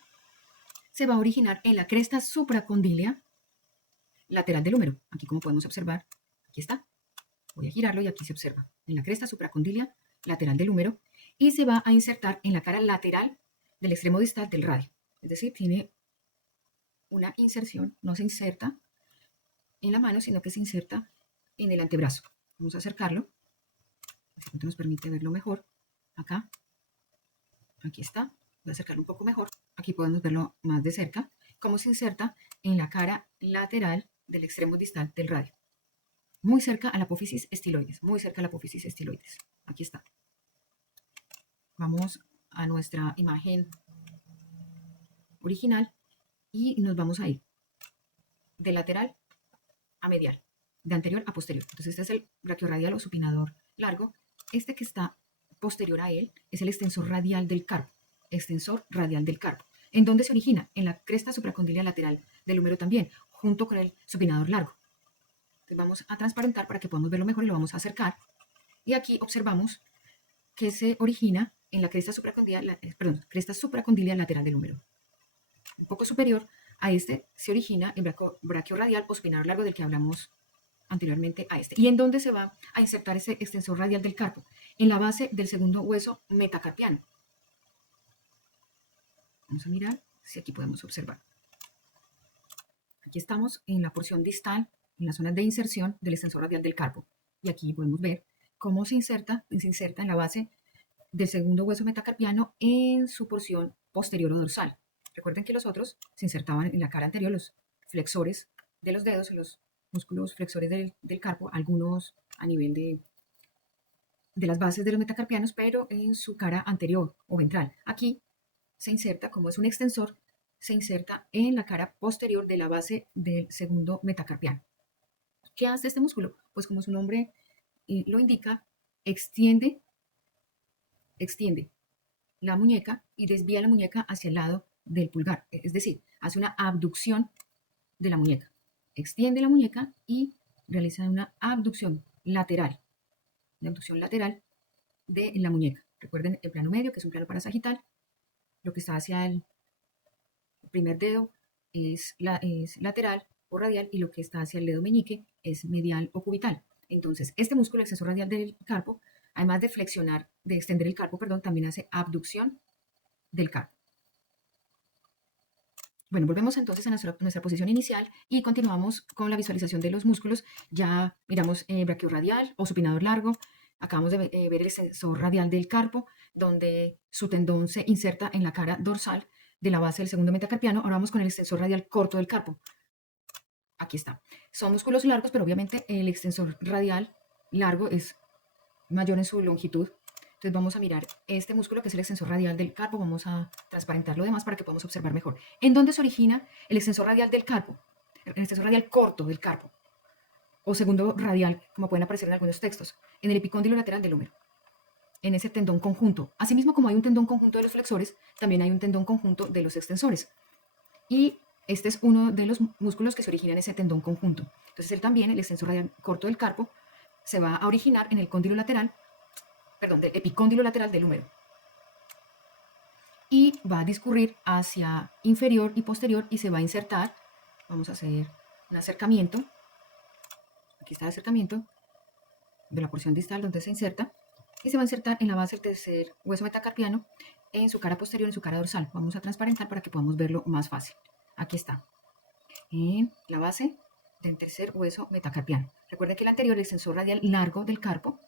se va a originar en la cresta supracondílea lateral del húmero. Aquí, como podemos observar, aquí está. Voy a girarlo y aquí se observa en la cresta supracondílea lateral del húmero y se va a insertar en la cara lateral del extremo distal del radio. Es decir, tiene una inserción, no se inserta en la mano, sino que se inserta en el antebrazo. Vamos a acercarlo. Esto nos permite verlo mejor. Acá. Aquí está. Voy a acercarlo un poco mejor. Aquí podemos verlo más de cerca. Cómo se inserta en la cara lateral del extremo distal del radio. Muy cerca a la apófisis estiloides. Muy cerca a la apófisis estiloides. Aquí está. Vamos a nuestra imagen original y nos vamos a ir de lateral a medial, de anterior a posterior. Entonces este es el braquiorradial o supinador largo. Este que está posterior a él es el extensor radial del carpo. Extensor radial del carpo. ¿En dónde se origina? En la cresta supracondílea lateral del húmero también, junto con el supinador largo. Entonces vamos a transparentar para que podamos verlo mejor y lo vamos a acercar. Y aquí observamos que se origina en la cresta supracondílea lateral del húmero. Un poco superior a este se origina el braquiorradial o supinador largo del que hablamos anteriormente a este. ¿Y en dónde se va a insertar ese extensor radial del carpo? En la base del segundo hueso metacarpiano. Vamos a mirar si aquí podemos observar. Aquí estamos en la porción distal, en la zona de inserción del extensor radial del carpo. Y aquí podemos ver cómo se inserta en la base del segundo hueso metacarpiano en su porción posterior o dorsal. Recuerden que los otros se insertaban en la cara anterior, los flexores de los dedos, los músculos flexores del carpo, algunos a nivel de las bases de los metacarpianos, pero en su cara anterior o ventral. Aquí se inserta, como es un extensor, se inserta en la cara posterior de la base del segundo metacarpiano. ¿Qué hace este músculo? Pues como su nombre lo indica, extiende la muñeca y desvía la muñeca hacia el lado del pulgar. Es decir, hace una abducción de la muñeca. Extiende la muñeca y realiza una abducción lateral. Una abducción lateral de la muñeca. Recuerden el plano medio, que es un plano parasagital. Lo que está hacia el primer dedo es lateral o radial y lo que está hacia el dedo meñique es medial o cubital. Entonces, este músculo extensor radial del carpo, además de flexionar, de extender el carpo, perdón, también hace abducción del carpo. Bueno, volvemos entonces a nuestra posición inicial y continuamos con la visualización de los músculos. Ya miramos brachiorradial o supinador largo. Acabamos de ver el extensor radial del carpo, donde su tendón se inserta en la cara dorsal de la base del segundo metacarpiano. Ahora vamos con el extensor radial corto del carpo. Aquí está. Son músculos largos, pero obviamente el extensor radial largo es mayor en su longitud. Entonces vamos a mirar este músculo que es el extensor radial del carpo. Vamos a transparentar lo demás para que podamos observar mejor. ¿En dónde se origina el extensor radial del carpo? El extensor radial corto del carpo. O segundo radial, como pueden aparecer en algunos textos. En el epicóndilo lateral del húmero. En ese tendón conjunto. Asimismo, como hay un tendón conjunto de los flexores, también hay un tendón conjunto de los extensores. Y este es uno de los músculos que se origina en ese tendón conjunto. Entonces, él también, el extensor radial corto del carpo, se va a originar en el cóndilo lateral, del epicóndilo lateral del húmero. Y va a discurrir hacia inferior y posterior y se va a insertar. Vamos a hacer un acercamiento. Aquí está el acercamiento de la porción distal donde se inserta. Y se va a insertar en la base del tercer hueso metacarpiano, en su cara posterior, en su cara dorsal. Vamos a transparentar para que podamos verlo más fácil. Aquí está. En la base del tercer hueso metacarpiano. Recuerden que el anterior, el extensor radial largo del carpo,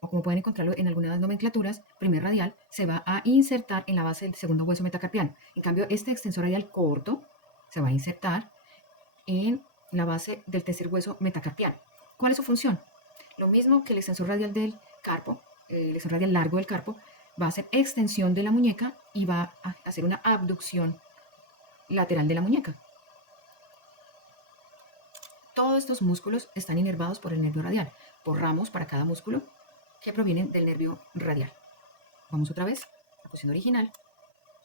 o como pueden encontrarlo en algunas nomenclaturas, primer radial, se va a insertar en la base del segundo hueso metacarpiano. En cambio, este extensor radial corto se va a insertar en la base del tercer hueso metacarpiano. ¿Cuál es su función? Lo mismo que el extensor radial del carpo, el extensor radial largo del carpo, va a hacer extensión de la muñeca y va a hacer una abducción lateral de la muñeca. Todos estos músculos están inervados por el nervio radial, por ramos para cada músculo que provienen del nervio radial. Vamos otra vez a la posición original.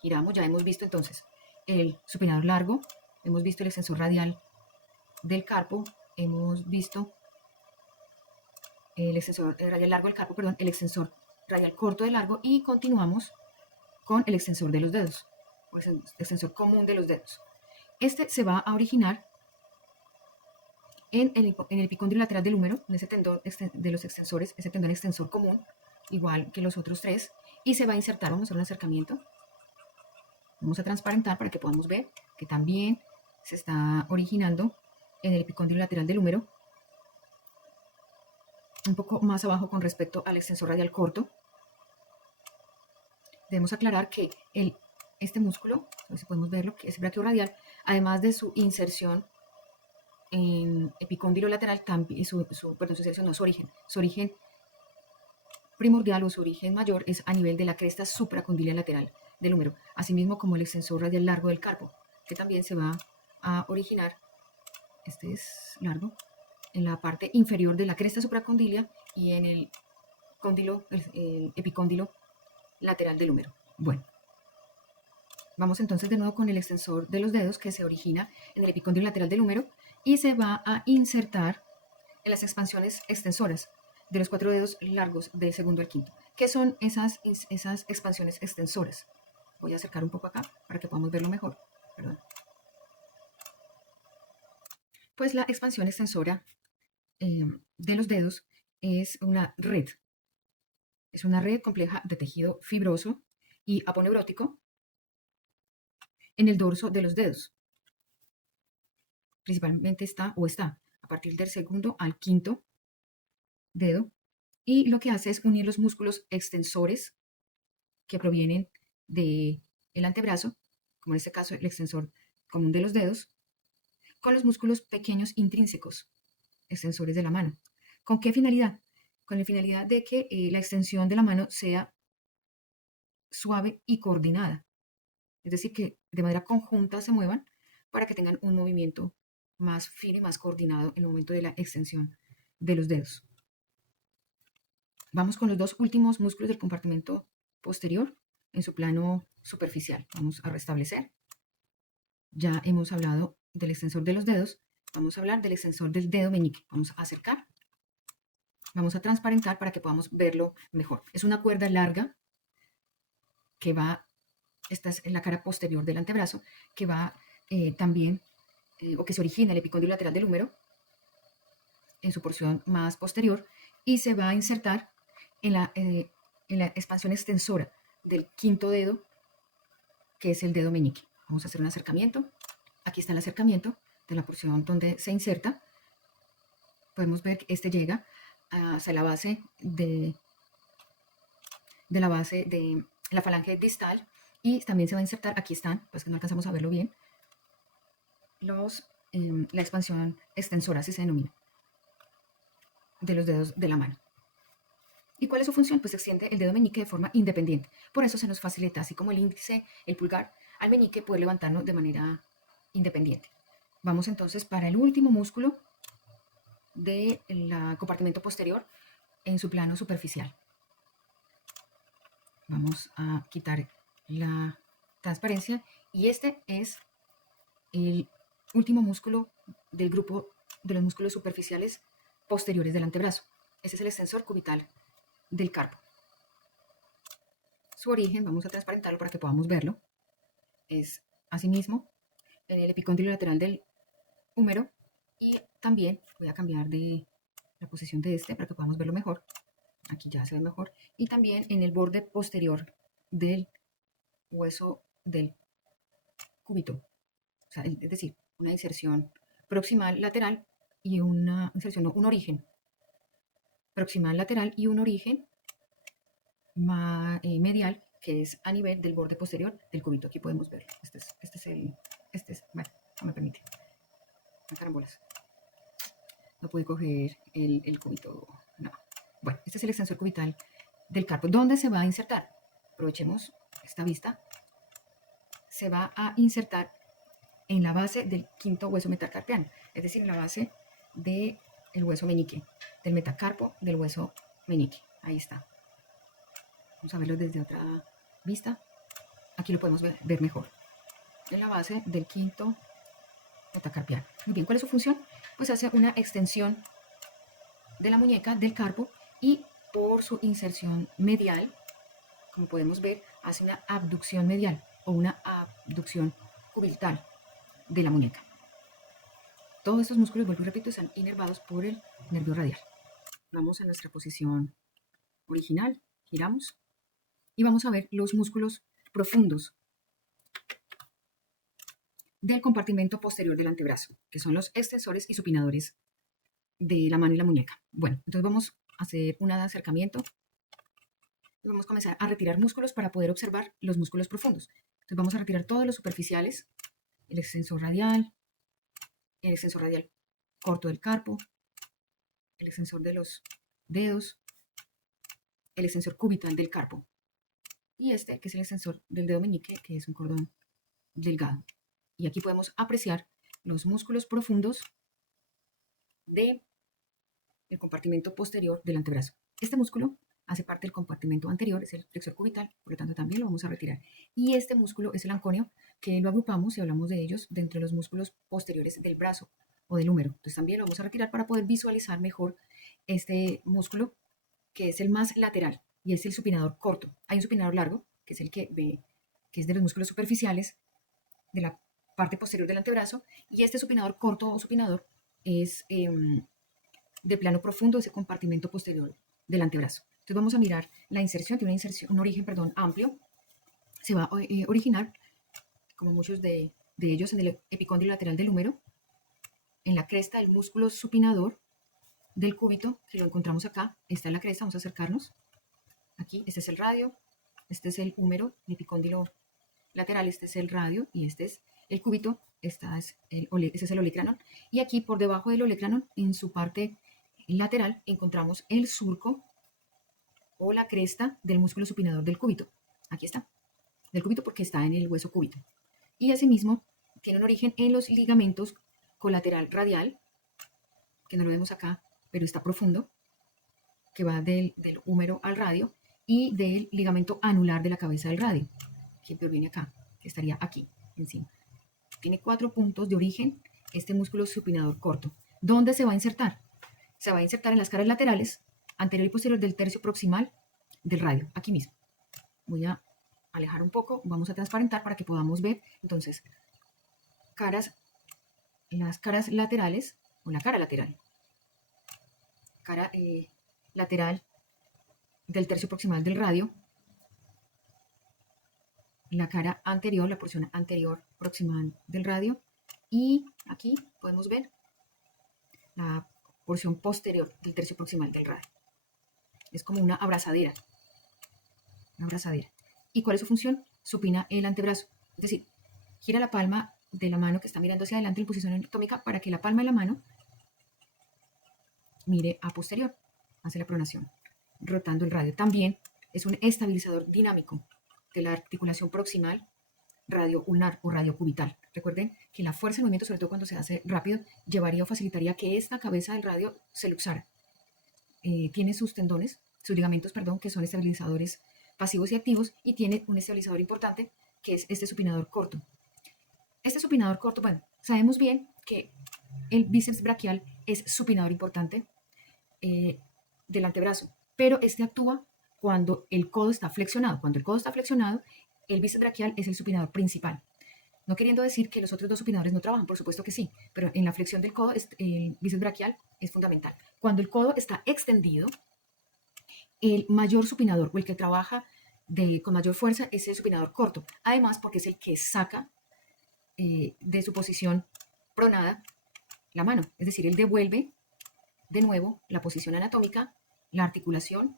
Giramos, ya hemos visto entonces el supinador largo, hemos visto el extensor radial del carpo, hemos visto el extensor radial largo del carpo, perdón, el extensor radial corto del largo y continuamos con el extensor de los dedos, o el extensor común de los dedos. Este se va a originar en el epicóndilo lateral del húmero, en ese tendón de los extensores, ese tendón extensor común, igual que los otros tres, y se va a insertar, vamos a hacer un acercamiento, vamos a transparentar para que podamos ver que también se está originando en el epicóndilo lateral del húmero, un poco más abajo con respecto al extensor radial corto. Debemos aclarar que este músculo, a ver si podemos verlo, que es brachiorradial, además de su inserción en epicóndilo lateral, su inserción no, su origen primordial o su origen mayor es a nivel de la cresta supracondilia lateral del húmero, asimismo como el extensor radial largo del carpo, que también se va a originar, este es largo, en la parte inferior de la cresta supracondilia y en el epicóndilo lateral del húmero. Bueno, vamos entonces de nuevo con el extensor de los dedos que se origina en el epicóndilo lateral del húmero y se va a insertar en las expansiones extensoras de los 4 dedos largos del segundo al quinto. ¿Qué son esas expansiones extensoras? Voy a acercar un poco acá para que podamos verlo mejor. Perdón. Pues la expansión extensora de los dedos es una red. Es una red compleja de tejido fibroso y aponeurótico en el dorso de los dedos. Principalmente está a partir del segundo al quinto dedo, y lo que hace es unir los músculos extensores que provienen del antebrazo, como en este caso el extensor común de los dedos, con los músculos pequeños intrínsecos, extensores de la mano. ¿Con qué finalidad? Con la finalidad de que la extensión de la mano sea suave y coordinada. es decir, que de manera conjunta se muevan para que tengan un movimiento más fino y más coordinado en el momento de la extensión de los dedos. Vamos con los dos últimos músculos del compartimento posterior en su plano superficial. Vamos a restablecer. Ya hemos hablado del extensor de los dedos. Vamos a hablar del extensor del dedo meñique. Vamos a acercar. Vamos a transparentar para que podamos verlo mejor. Es una cuerda larga que va, esta es en la cara posterior del antebrazo, que va también, o que se origina en el epicóndilo lateral del húmero, en su porción más posterior, y se va a insertar en la expansión extensora del quinto dedo, que es el dedo meñique. Vamos a hacer un acercamiento. Aquí está el acercamiento de la porción donde se inserta. Podemos ver que este llega hacia la base de la falange distal, y también se va a insertar, aquí están, pues que no alcanzamos a verlo bien, la expansión extensora, así se denomina, de los dedos de la mano. ¿Y cuál es su función? Pues se extiende el dedo meñique de forma independiente. Por eso se nos facilita, así como el índice, el pulgar, al meñique poder levantarnos de manera independiente. Vamos entonces para el último músculo del compartimento posterior en su plano superficial. Vamos a quitar la transparencia, y este es el último músculo del grupo de los músculos superficiales posteriores del antebrazo. Ese es el extensor cubital del carpo. Su origen, vamos a transparentarlo para que podamos verlo, es asimismo en el epicóndilo lateral del húmero, y también voy a cambiar de la posición de este para que podamos verlo mejor. Aquí ya se ve mejor. Y también en el borde posterior del hueso del cúbito. O sea, es decir, una inserción proximal lateral y una inserción, no, un origen proximal lateral y un origen medial, que es a nivel del borde posterior del cúbito. Aquí podemos verlo. Bueno, no me permite. No carambolas. No pude coger el cúbito. No. Bueno, este es el extensor cubital del carpo. ¿Dónde se va a insertar? Aprovechemos esta vista. Se va a insertar en la base del quinto hueso metacarpiano, es decir, en la base del hueso meñique, del metacarpo del hueso meñique. Ahí está. Vamos a verlo desde otra vista. Aquí lo podemos ver mejor. En la base del quinto metacarpiano. Muy bien, ¿cuál es su función? Pues hace una extensión de la muñeca, del carpo, y por su inserción medial, como podemos ver, hace una abducción medial o una abducción cubital de la muñeca. Todos estos músculos, vuelvo y repito, están inervados por el nervio radial. Vamos a nuestra posición original, giramos y vamos a ver los músculos profundos del compartimento posterior del antebrazo, que son los extensores y supinadores de la mano y la muñeca. Bueno, entonces vamos a hacer un acercamiento y vamos a comenzar a retirar músculos para poder observar los músculos profundos. Entonces vamos a retirar todos los superficiales, el extensor radial corto del carpo, el extensor de los dedos, el extensor cubital del carpo, y este que es el extensor del dedo meñique, que es un cordón delgado. Y aquí podemos apreciar los músculos profundos del compartimento posterior del antebrazo. Este músculo hace parte del compartimento anterior, es el flexor cubital, por lo tanto también lo vamos a retirar. Y este músculo es el anconio, que lo agrupamos y hablamos de ellos dentro de los músculos posteriores del brazo o del húmero. Entonces también lo vamos a retirar para poder visualizar mejor este músculo, que es el más lateral y es el supinador corto. Hay un supinador largo, que es el que es de los músculos superficiales de la parte posterior del antebrazo, y este supinador corto o supinador es de plano profundo de ese compartimento posterior del antebrazo. Entonces vamos a mirar la inserción, tiene un origen amplio. Se va a originar, como muchos de ellos, en el epicóndilo lateral del húmero, en la cresta del músculo supinador del cúbito, que lo encontramos acá. Está en la cresta, vamos a acercarnos. Aquí, este es el radio, este es el húmero, el epicóndilo lateral, este es el radio y este es el cúbito, este es el olecranon. Y aquí por debajo del olecranon, en su parte lateral, encontramos el surco o la cresta del músculo supinador del cúbito. Aquí está. del cúbito porque está en el hueso cúbito. Y asimismo tiene un origen en los ligamentos colateral radial, que no lo vemos acá, pero está profundo, que va del húmero al radio, y del ligamento anular de la cabeza del radio, que viene acá, que estaría aquí encima. Tiene 4 puntos de origen este músculo supinador corto. ¿Dónde se va a insertar? Se va a insertar en las caras laterales, anterior y posterior del tercio proximal del radio, aquí mismo. Voy a alejar un poco, vamos a transparentar para que podamos ver. Entonces, las caras laterales, o la cara lateral, lateral del tercio proximal del radio, la cara anterior, la porción anterior proximal del radio, y aquí podemos ver la porción posterior del tercio proximal del radio. Es como una abrazadera. Una abrazadera. ¿Y cuál es su función? Supina el antebrazo. Es decir, gira la palma de la mano que está mirando hacia adelante en posición anatómica para que la palma de la mano mire a posterior. Hace la pronación, rotando el radio. También es un estabilizador dinámico de la articulación proximal radio-ulnar o radiocubital. Recuerden que la fuerza de movimiento, sobre todo cuando se hace rápido, llevaría o facilitaría que esta cabeza del radio se luxara. Tiene sus tendones, sus ligamentos, perdón, que son estabilizadores pasivos y activos, y tiene un estabilizador importante que es este supinador corto. Este supinador corto, bueno, sabemos bien que el bíceps braquial es supinador importante del antebrazo, pero este actúa cuando el codo está flexionado. Cuando el codo está flexionado, el bíceps braquial es el supinador principal. No queriendo decir que los otros 2 supinadores no trabajan, por supuesto que sí, pero en la flexión del codo el bíceps braquial es fundamental. Cuando el codo está extendido, el mayor supinador o el que trabaja con mayor fuerza es el supinador corto. Además, porque es el que saca de su posición pronada la mano. Es decir, él devuelve de nuevo la posición anatómica, la articulación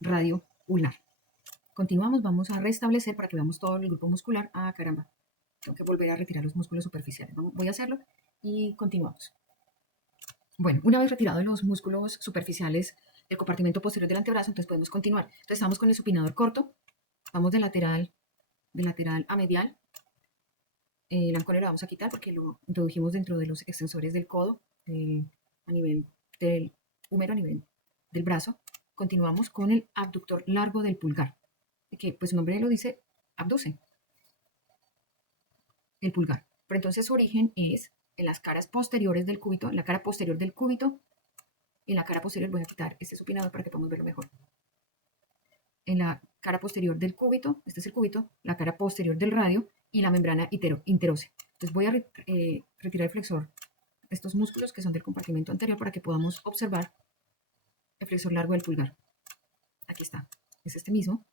radio-ulnar. Continuamos, vamos a restablecer para que veamos todo el grupo muscular. Ah, caramba, tengo que volver a retirar los músculos superficiales. Voy a hacerlo y continuamos. Bueno, una vez retirados los músculos superficiales del compartimento posterior del antebrazo, entonces podemos continuar. Entonces estamos con el supinador corto, vamos de lateral a medial. El ancono lo vamos a quitar porque lo introdujimos dentro de los extensores del codo, a nivel del húmero, a nivel del brazo. Continuamos con el abductor largo del pulgar, que pues su nombre lo dice, abduce el pulgar. Pero entonces su origen es en las caras posteriores del cúbito, en la cara posterior del cúbito. En la cara posterior, voy a quitar este supinador para que podamos verlo mejor. En la cara posterior del cúbito, este es el cúbito, la cara posterior del radio y la membrana interósea. Entonces voy a retirar el flexor, estos músculos que son del compartimento anterior, para que podamos observar el flexor largo del pulgar. Aquí está, es este mismo.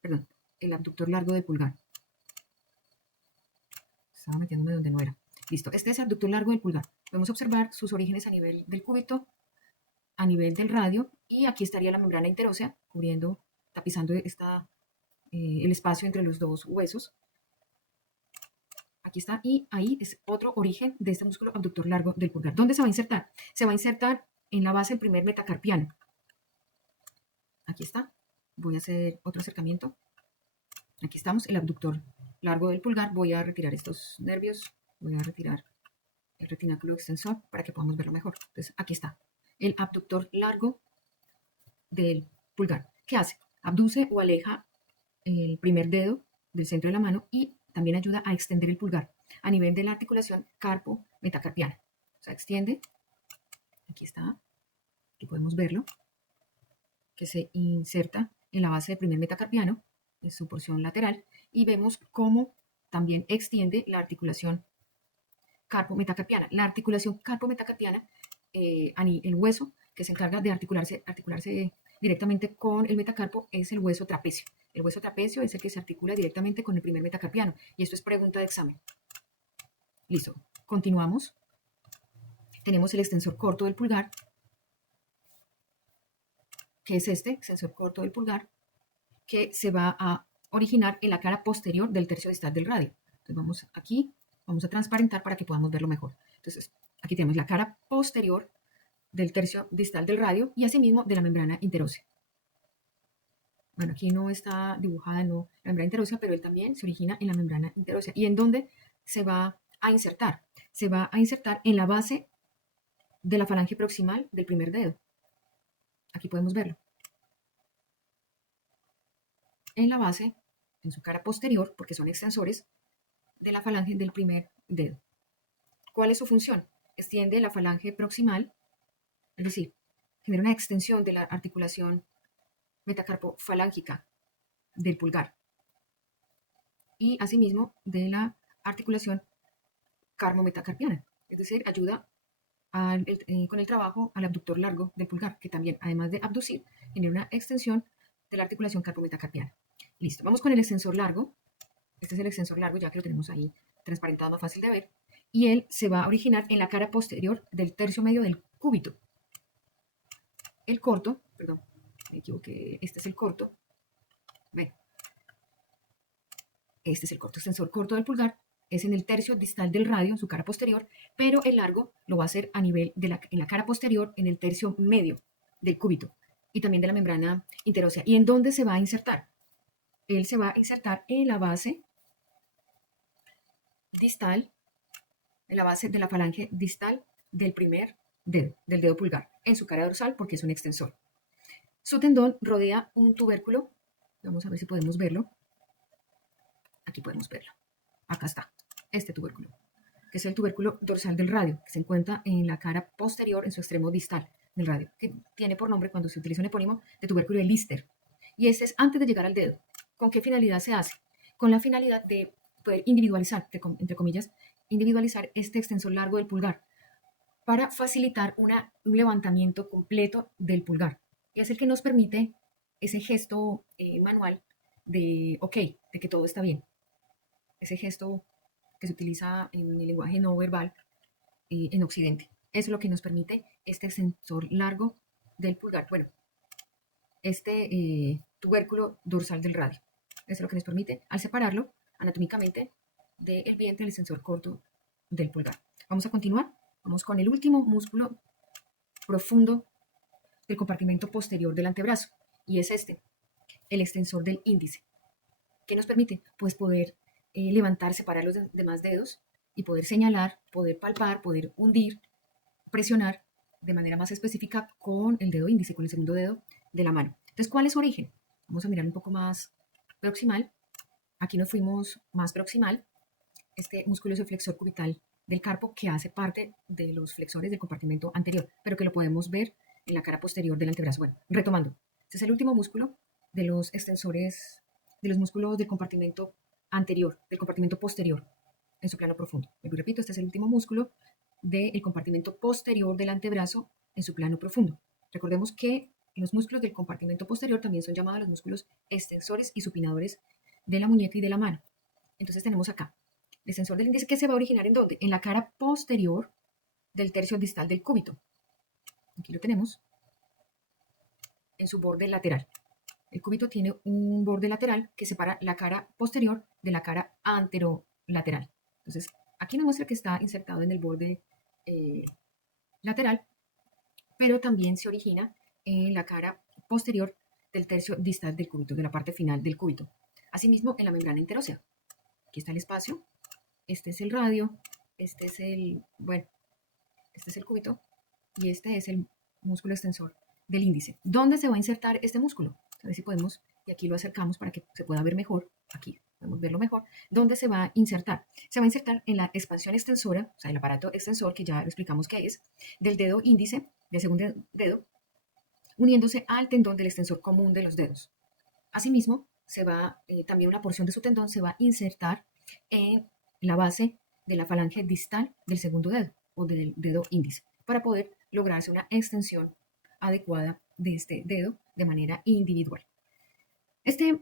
Perdón, el abductor largo del pulgar. Estaba metiéndome donde no era. Listo, este es el abductor largo del pulgar. Podemos observar sus orígenes a nivel del cúbito, a nivel del radio, y aquí estaría la membrana interósea cubriendo, tapizando el espacio entre los 2 huesos. Aquí está, y ahí es otro origen de este músculo abductor largo del pulgar. ¿Dónde se va a insertar? Se va a insertar en la base del primer metacarpiano. Aquí está. Voy a hacer otro acercamiento. Aquí estamos, el abductor largo del pulgar. Voy a retirar estos nervios. Voy a retirar el retináculo extensor para que podamos verlo mejor. Entonces, aquí está, el abductor largo del pulgar. ¿Qué hace? Abduce o aleja el primer dedo del centro de la mano y también ayuda a extender el pulgar a nivel de la articulación carpo-metacarpiana. O sea, extiende. Aquí está. Aquí podemos verlo. Que se inserta en la base del primer metacarpiano, en su porción lateral, y vemos cómo también extiende la articulación carpo-metacarpiana. La articulación carpo-metacarpiana, el hueso que se encarga de articularse directamente con el metacarpo, es el hueso trapecio. El hueso trapecio es el que se articula directamente con el primer metacarpiano. Y esto es pregunta de examen. Listo. Continuamos. Tenemos el extensor corto del pulgar, que es este extensor corto del pulgar, que se va a originar en la cara posterior del tercio distal del radio. Entonces vamos aquí, vamos a transparentar para que podamos verlo mejor. Entonces aquí tenemos la cara posterior del tercio distal del radio y asimismo de la membrana interósea. Bueno, aquí no está dibujada no, la membrana interósea, pero él también se origina en la membrana interósea. ¿Y en dónde se va a insertar? Se va a insertar en la base de la falange proximal del primer dedo. Aquí podemos verlo. En la base, en su cara posterior, porque son extensores, de la falange del primer dedo. ¿Cuál es su función? Extiende la falange proximal, es decir, genera una extensión de la articulación metacarpofalángica del pulgar y asimismo de la articulación carmometacarpiana, es decir, ayuda con el trabajo al abductor largo del pulgar, que también, además de abducir, genera una extensión de la articulación carpometacarpiana. Listo, vamos con el extensor largo. Este es el extensor largo, ya que lo tenemos ahí transparentado, más fácil de ver. Y él se va a originar en la cara posterior del tercio medio del cúbito. El corto, perdón, me equivoqué, este es el corto. Ven, este es el corto, extensor corto del pulgar. Es en el tercio distal del radio, en su cara posterior, pero el largo lo va a hacer a nivel en la cara posterior, en el tercio medio del cúbito y también de la membrana interósea. ¿Y en dónde se va a insertar? Él se va a insertar en la base distal, en la base de la falange distal del primer dedo, del dedo pulgar, en su cara dorsal porque es un extensor. Su tendón rodea un tubérculo, vamos a ver si podemos verlo. Aquí podemos verlo. Acá está, este tubérculo, que es el tubérculo dorsal del radio, que se encuentra en la cara posterior, en su extremo distal del radio, que tiene por nombre, cuando se utiliza un epónimo, de tubérculo de Lister. Y este es antes de llegar al dedo. ¿Con qué finalidad se hace? Con la finalidad de poder individualizar, entre comillas, individualizar este extensor largo del pulgar para facilitar un levantamiento completo del pulgar. Y es el que nos permite ese gesto manual de, ok, de que todo está bien. Ese gesto que se utiliza en el lenguaje no verbal en Occidente. Eso es lo que nos permite este extensor largo del pulgar. Bueno, este tubérculo dorsal del radio. Eso es lo que nos permite, al separarlo anatómicamente del vientre, el extensor corto del pulgar. Vamos a continuar. Vamos con el último músculo profundo del compartimento posterior del antebrazo. Y es este, el extensor del índice. ¿Qué nos permite? Pues poder levantar, separar los demás dedos y poder señalar, poder palpar, poder hundir, presionar de manera más específica con el dedo índice, con el segundo dedo de la mano. Entonces, ¿cuál es su origen? Vamos a mirar un poco más proximal. Aquí nos fuimos más proximal. Este músculo es el flexor cubital del carpo, que hace parte de los flexores del compartimento anterior, pero que lo podemos ver en la cara posterior del antebrazo. Bueno, retomando, este es el último músculo de los extensores, de los músculos del compartimento anterior, del compartimento posterior, en su plano profundo. Y repito, este es el último músculo del compartimento posterior del antebrazo en su plano profundo. Recordemos que los músculos del compartimento posterior también son llamados los músculos extensores y supinadores de la muñeca y de la mano. Entonces tenemos acá el extensor del índice, que se va a originar ¿en dónde? En la cara posterior del tercio distal del cúbito. Aquí lo tenemos en su borde lateral. El cúbito tiene un borde lateral que separa la cara posterior de la cara anterolateral. Entonces, aquí nos muestra que está insertado en el borde lateral, pero también se origina en la cara posterior del tercio distal del cúbito, de la parte final del cúbito. Asimismo, en la membrana interósea. Aquí está el espacio, este es el radio, este es el, bueno, este es el cúbito y este es el músculo extensor del índice. ¿Dónde se va a insertar este músculo? A ver si podemos, y aquí lo acercamos para que se pueda ver mejor, aquí podemos verlo mejor. ¿Dónde se va a insertar? Se va a insertar en la expansión extensora, o sea, el aparato extensor, que ya explicamos qué es, del dedo índice, del segundo dedo, uniéndose al tendón del extensor común de los dedos. Asimismo, se va, también una porción de su tendón se va a insertar en la base de la falange distal del segundo dedo o del dedo índice para poder lograrse una extensión adecuada de este dedo de manera individual. Este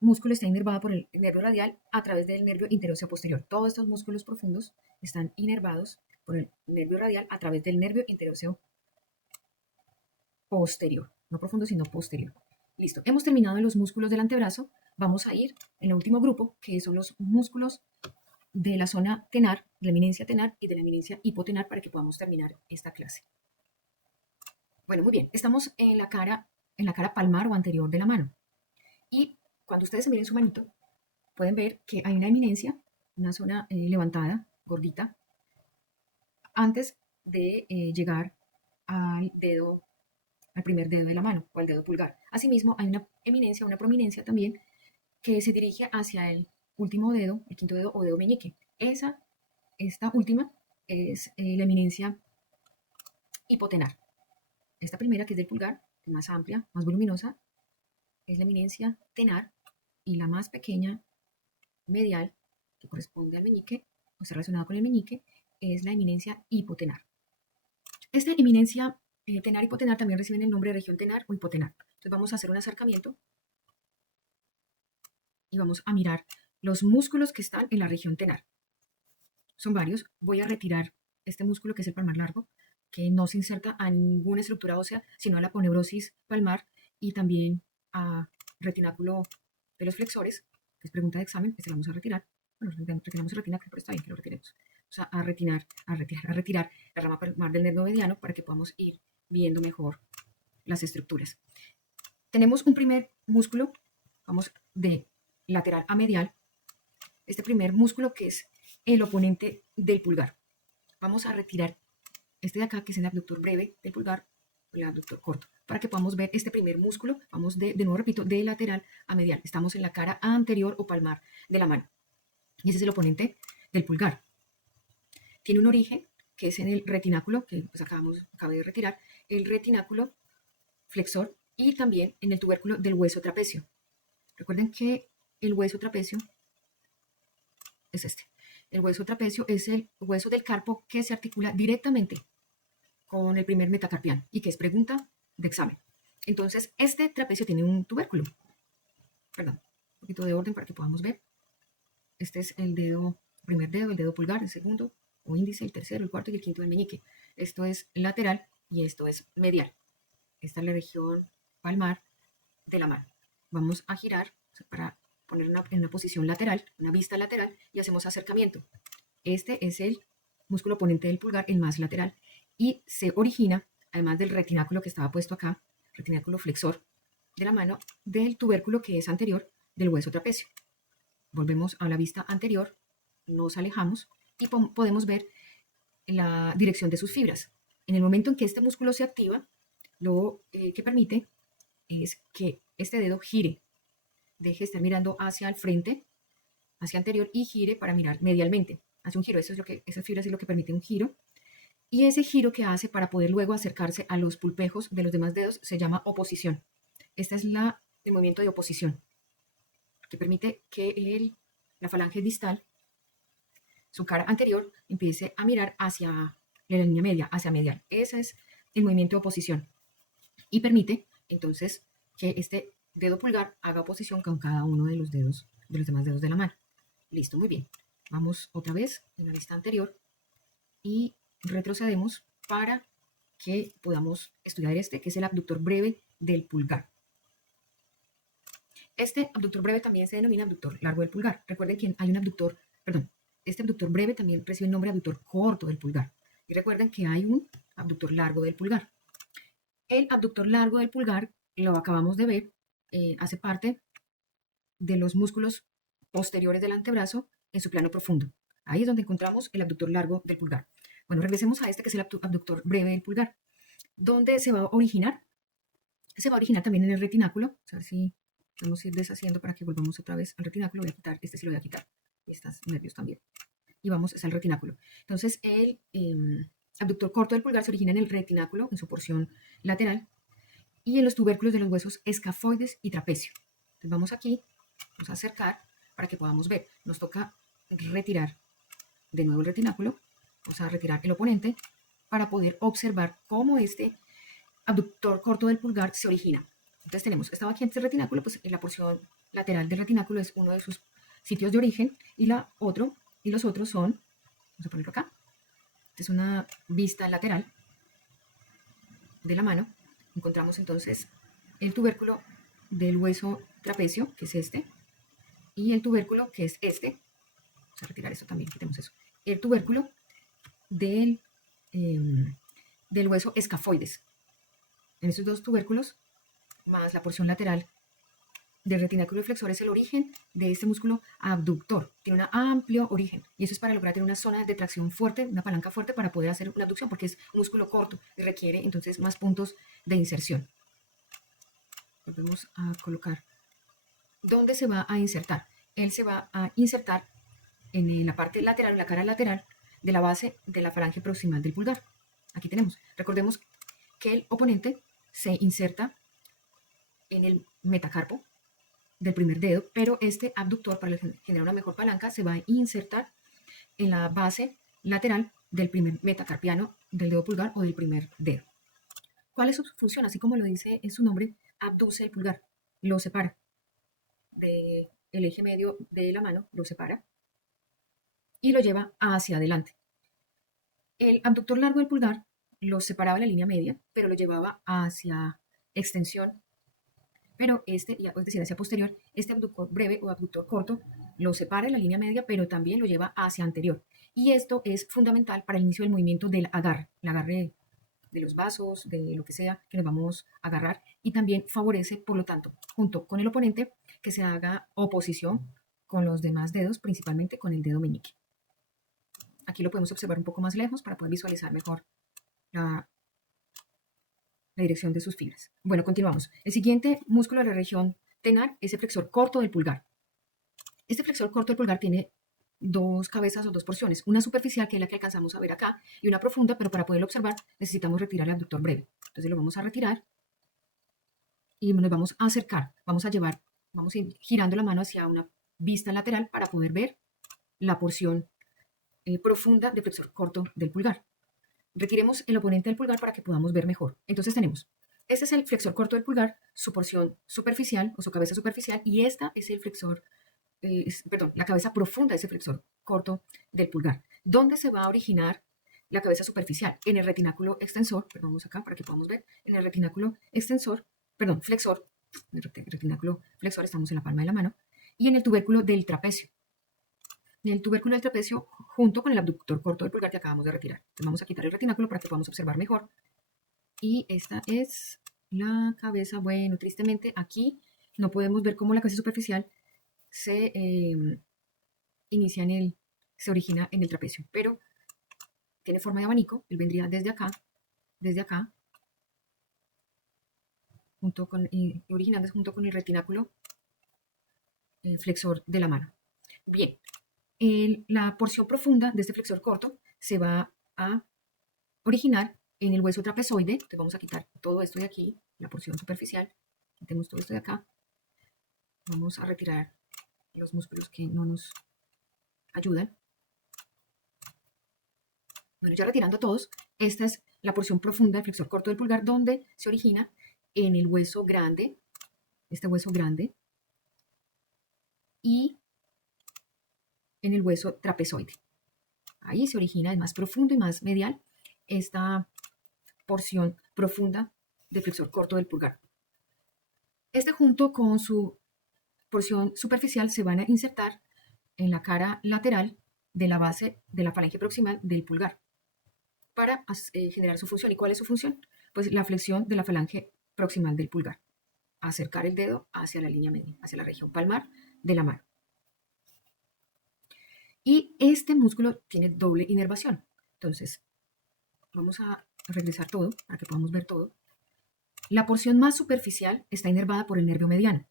músculo está inervado por el nervio radial a través del nervio interóseo posterior. Todos estos músculos profundos están inervados por el nervio radial a través del nervio interóseo posterior. No profundo, sino posterior. Listo. Hemos terminado en los músculos del antebrazo. Vamos a ir en el último grupo, que son los músculos de la zona tenar, de la eminencia tenar y de la eminencia hipotenar, para que podamos terminar esta clase. Bueno, muy bien. Estamos en la cara en la cara palmar o anterior de la mano. Y cuando ustedes se miren su manito, pueden ver que hay una eminencia, una zona levantada, gordita, antes de llegar al dedo, al primer dedo de la mano o al dedo pulgar. Asimismo, hay una eminencia, una prominencia también que se dirige hacia el último dedo, el quinto dedo o dedo meñique. Esta última es la eminencia hipotenar. Esta primera, que es del pulgar, más amplia, más voluminosa, es la eminencia tenar, y la más pequeña, medial, que corresponde al meñique, o está relacionada con el meñique, es la eminencia hipotenar. Esta eminencia tenar y hipotenar también reciben el nombre de región tenar o hipotenar. Entonces vamos a hacer un acercamiento y vamos a mirar los músculos que están en la región tenar. Son varios. Voy a retirar este músculo, que es el palmar largo, que no se inserta a ninguna estructura ósea, sino a la aponeurosis palmar y también a retináculo de los flexores, que es pregunta de examen. Este lo vamos a retirar. Bueno, retiramos el retináculo, pero está bien que lo retiremos. Vamos a retirar la rama palmar del nervio mediano para que podamos ir viendo mejor las estructuras. Tenemos un primer músculo, vamos de lateral a medial. Este primer músculo, que es el oponente del pulgar. Vamos a retirar este de acá, que es el abductor breve del pulgar, o el abductor corto, para que podamos ver este primer músculo. Vamos de nuevo, repito, de lateral a medial. Estamos en la cara anterior o palmar de la mano. Y ese es el oponente del pulgar. Tiene un origen que es en el retináculo, que pues acabé de retirar, el retináculo flexor, y también en el tubérculo del hueso trapecio. Recuerden que el hueso trapecio es este. El hueso trapecio es el hueso del carpo que se articula directamente con el primer metacarpiano y que es pregunta de examen. Entonces, este trapecio tiene un tubérculo. Perdón, un poquito de orden para que podamos ver. Este es el dedo, primer dedo, el dedo pulgar, el segundo o índice, el tercero, el cuarto y el quinto del meñique. Esto es lateral y esto es medial. Esta es la región palmar de la mano. Vamos a girar para poner en una posición lateral, una vista lateral, y hacemos acercamiento. Este es el músculo oponente del pulgar, el más lateral, y se origina, además del retináculo que estaba puesto acá, retináculo flexor de la mano, del tubérculo que es anterior del hueso trapecio. Volvemos a la vista anterior, nos alejamos y podemos ver la dirección de sus fibras. En el momento en que este músculo se activa, lo que permite es que este dedo gire, deje de estar mirando hacia el frente, hacia anterior, y gire para mirar medialmente. Hace un giro, esa fibra es lo que permite un giro. Y ese giro que hace para poder luego acercarse a los pulpejos de los demás dedos se llama oposición. Este es el movimiento de oposición, que permite que la falange distal, su cara anterior, empiece a mirar hacia la línea media, hacia medial. Ese es el movimiento de oposición. Y permite entonces que este dedo pulgar haga oposición con cada uno de los dedos, de los demás dedos de la mano. Listo, muy bien. Vamos otra vez en la vista anterior y retrocedemos para que podamos estudiar este, que es el abductor breve del pulgar. Este abductor breve también se denomina abductor largo del pulgar. Recuerden que hay un abductor, perdón, este abductor breve también recibe el nombre de abductor corto del pulgar. Y recuerden que hay un abductor largo del pulgar. El abductor largo del pulgar, lo acabamos de ver, hace parte de los músculos posteriores del antebrazo en su plano profundo. Ahí es donde encontramos el abductor largo del pulgar. Bueno, regresemos a este, que es el abductor breve del pulgar. ¿Dónde se va a originar? Se va a originar también en el retináculo. A ver si vamos a ir deshaciendo para que volvamos otra vez al retináculo. Voy a quitar, este sí lo voy a quitar. Y estos nervios también. Y vamos al retináculo. Entonces, el abductor corto del pulgar se origina en el retináculo, en su porción lateral, y en los tubérculos de los huesos escafoides y trapecio. Entonces vamos aquí, vamos a acercar para que podamos ver. Nos toca retirar de nuevo el retináculo, vamos a retirar el oponente para poder observar cómo este abductor corto del pulgar se origina. Entonces estaba aquí en este retináculo, pues en la porción lateral del retináculo es uno de sus sitios de origen, y los otros son, vamos a ponerlo acá, esta es una vista lateral de la mano. Encontramos entonces el tubérculo del hueso trapecio, que es este, y el tubérculo, que es este. Vamos a retirar esto también, quitemos eso. El tubérculo del hueso escafoides. En estos dos tubérculos más la porción lateral del retináculo flexor es el origen de este músculo abductor. Tiene un amplio origen y eso es para lograr tener una zona de tracción fuerte, una palanca fuerte para poder hacer una abducción porque es un músculo corto y requiere entonces más puntos de inserción. Volvemos a colocar. ¿Dónde se va a insertar? Él se va a insertar en la parte lateral, en la cara lateral de la base de la falange proximal del pulgar. Aquí tenemos. Recordemos que el oponente se inserta en el metacarpo del primer dedo, pero este abductor, para generar una mejor palanca, se va a insertar en la base lateral del primer metacarpiano del dedo pulgar o del primer dedo. ¿Cuál es su función? Así como lo dice en su nombre, abduce el pulgar, lo separa del eje medio de la mano, lo separa y lo lleva hacia adelante. El abductor largo del pulgar lo separaba en la línea media, pero lo llevaba hacia extensión, pero es decir, hacia posterior. Este abductor breve o abductor corto lo separa en la línea media, pero también lo lleva hacia anterior. Y esto es fundamental para el inicio del movimiento del agarre, el agarre de los vasos, de lo que sea que nos vamos a agarrar, y también favorece, por lo tanto, junto con el oponente, que se haga oposición con los demás dedos, principalmente con el dedo meñique. Aquí lo podemos observar un poco más lejos para poder visualizar mejor la dirección de sus fibras. Bueno, continuamos. El siguiente músculo de la región tenar es el flexor corto del pulgar. Este flexor corto del pulgar tiene dos cabezas o dos porciones, una superficial, que es la que alcanzamos a ver acá, y una profunda, pero para poderlo observar necesitamos retirar el abductor breve. Entonces lo vamos a retirar y nos vamos a acercar, vamos a ir girando la mano hacia una vista lateral para poder ver la porción profunda del flexor corto del pulgar. Retiremos el oponente del pulgar para que podamos ver mejor. Entonces tenemos, este es el flexor corto del pulgar, su porción superficial o su cabeza superficial, y esta es el flexor la cabeza profunda de ese flexor corto del pulgar. ¿Dónde se va a originar la cabeza superficial? En el retináculo extensor, vamos acá para que podamos ver, en el retináculo flexor, el retináculo flexor, estamos en la palma de la mano, y en el tubérculo del trapecio. En el tubérculo del trapecio, junto con el abductor corto del pulgar que acabamos de retirar. Entonces vamos a quitar el retináculo para que podamos observar mejor. Y esta es la cabeza. Bueno, tristemente aquí no podemos ver cómo la cabeza superficial se se origina en el trapecio, pero tiene forma de abanico. Él vendría desde acá, originándose junto con el retináculo flexor de la mano. Bien, la porción profunda de este flexor corto se va a originar en el hueso trapezoide. Entonces vamos a quitar todo esto de aquí, la porción superficial. Quitemos todo esto de acá. Vamos a retirar los músculos que no nos ayudan. Bueno, ya retirando todos, esta es la porción profunda del flexor corto del pulgar, donde se origina en el hueso grande, este hueso grande, y en el hueso trapezoide. Ahí se origina, es más profundo y más medial, esta porción profunda del flexor corto del pulgar. Este, junto con su porción superficial, se van a insertar en la cara lateral de la base de la falange proximal del pulgar para generar su función. ¿Y cuál es su función? Pues la flexión de la falange proximal del pulgar, acercar el dedo hacia la línea media, hacia la región palmar de la mano. Y este músculo tiene doble inervación. Entonces, vamos a regresar todo para que podamos ver todo. La porción más superficial está inervada por el nervio mediano.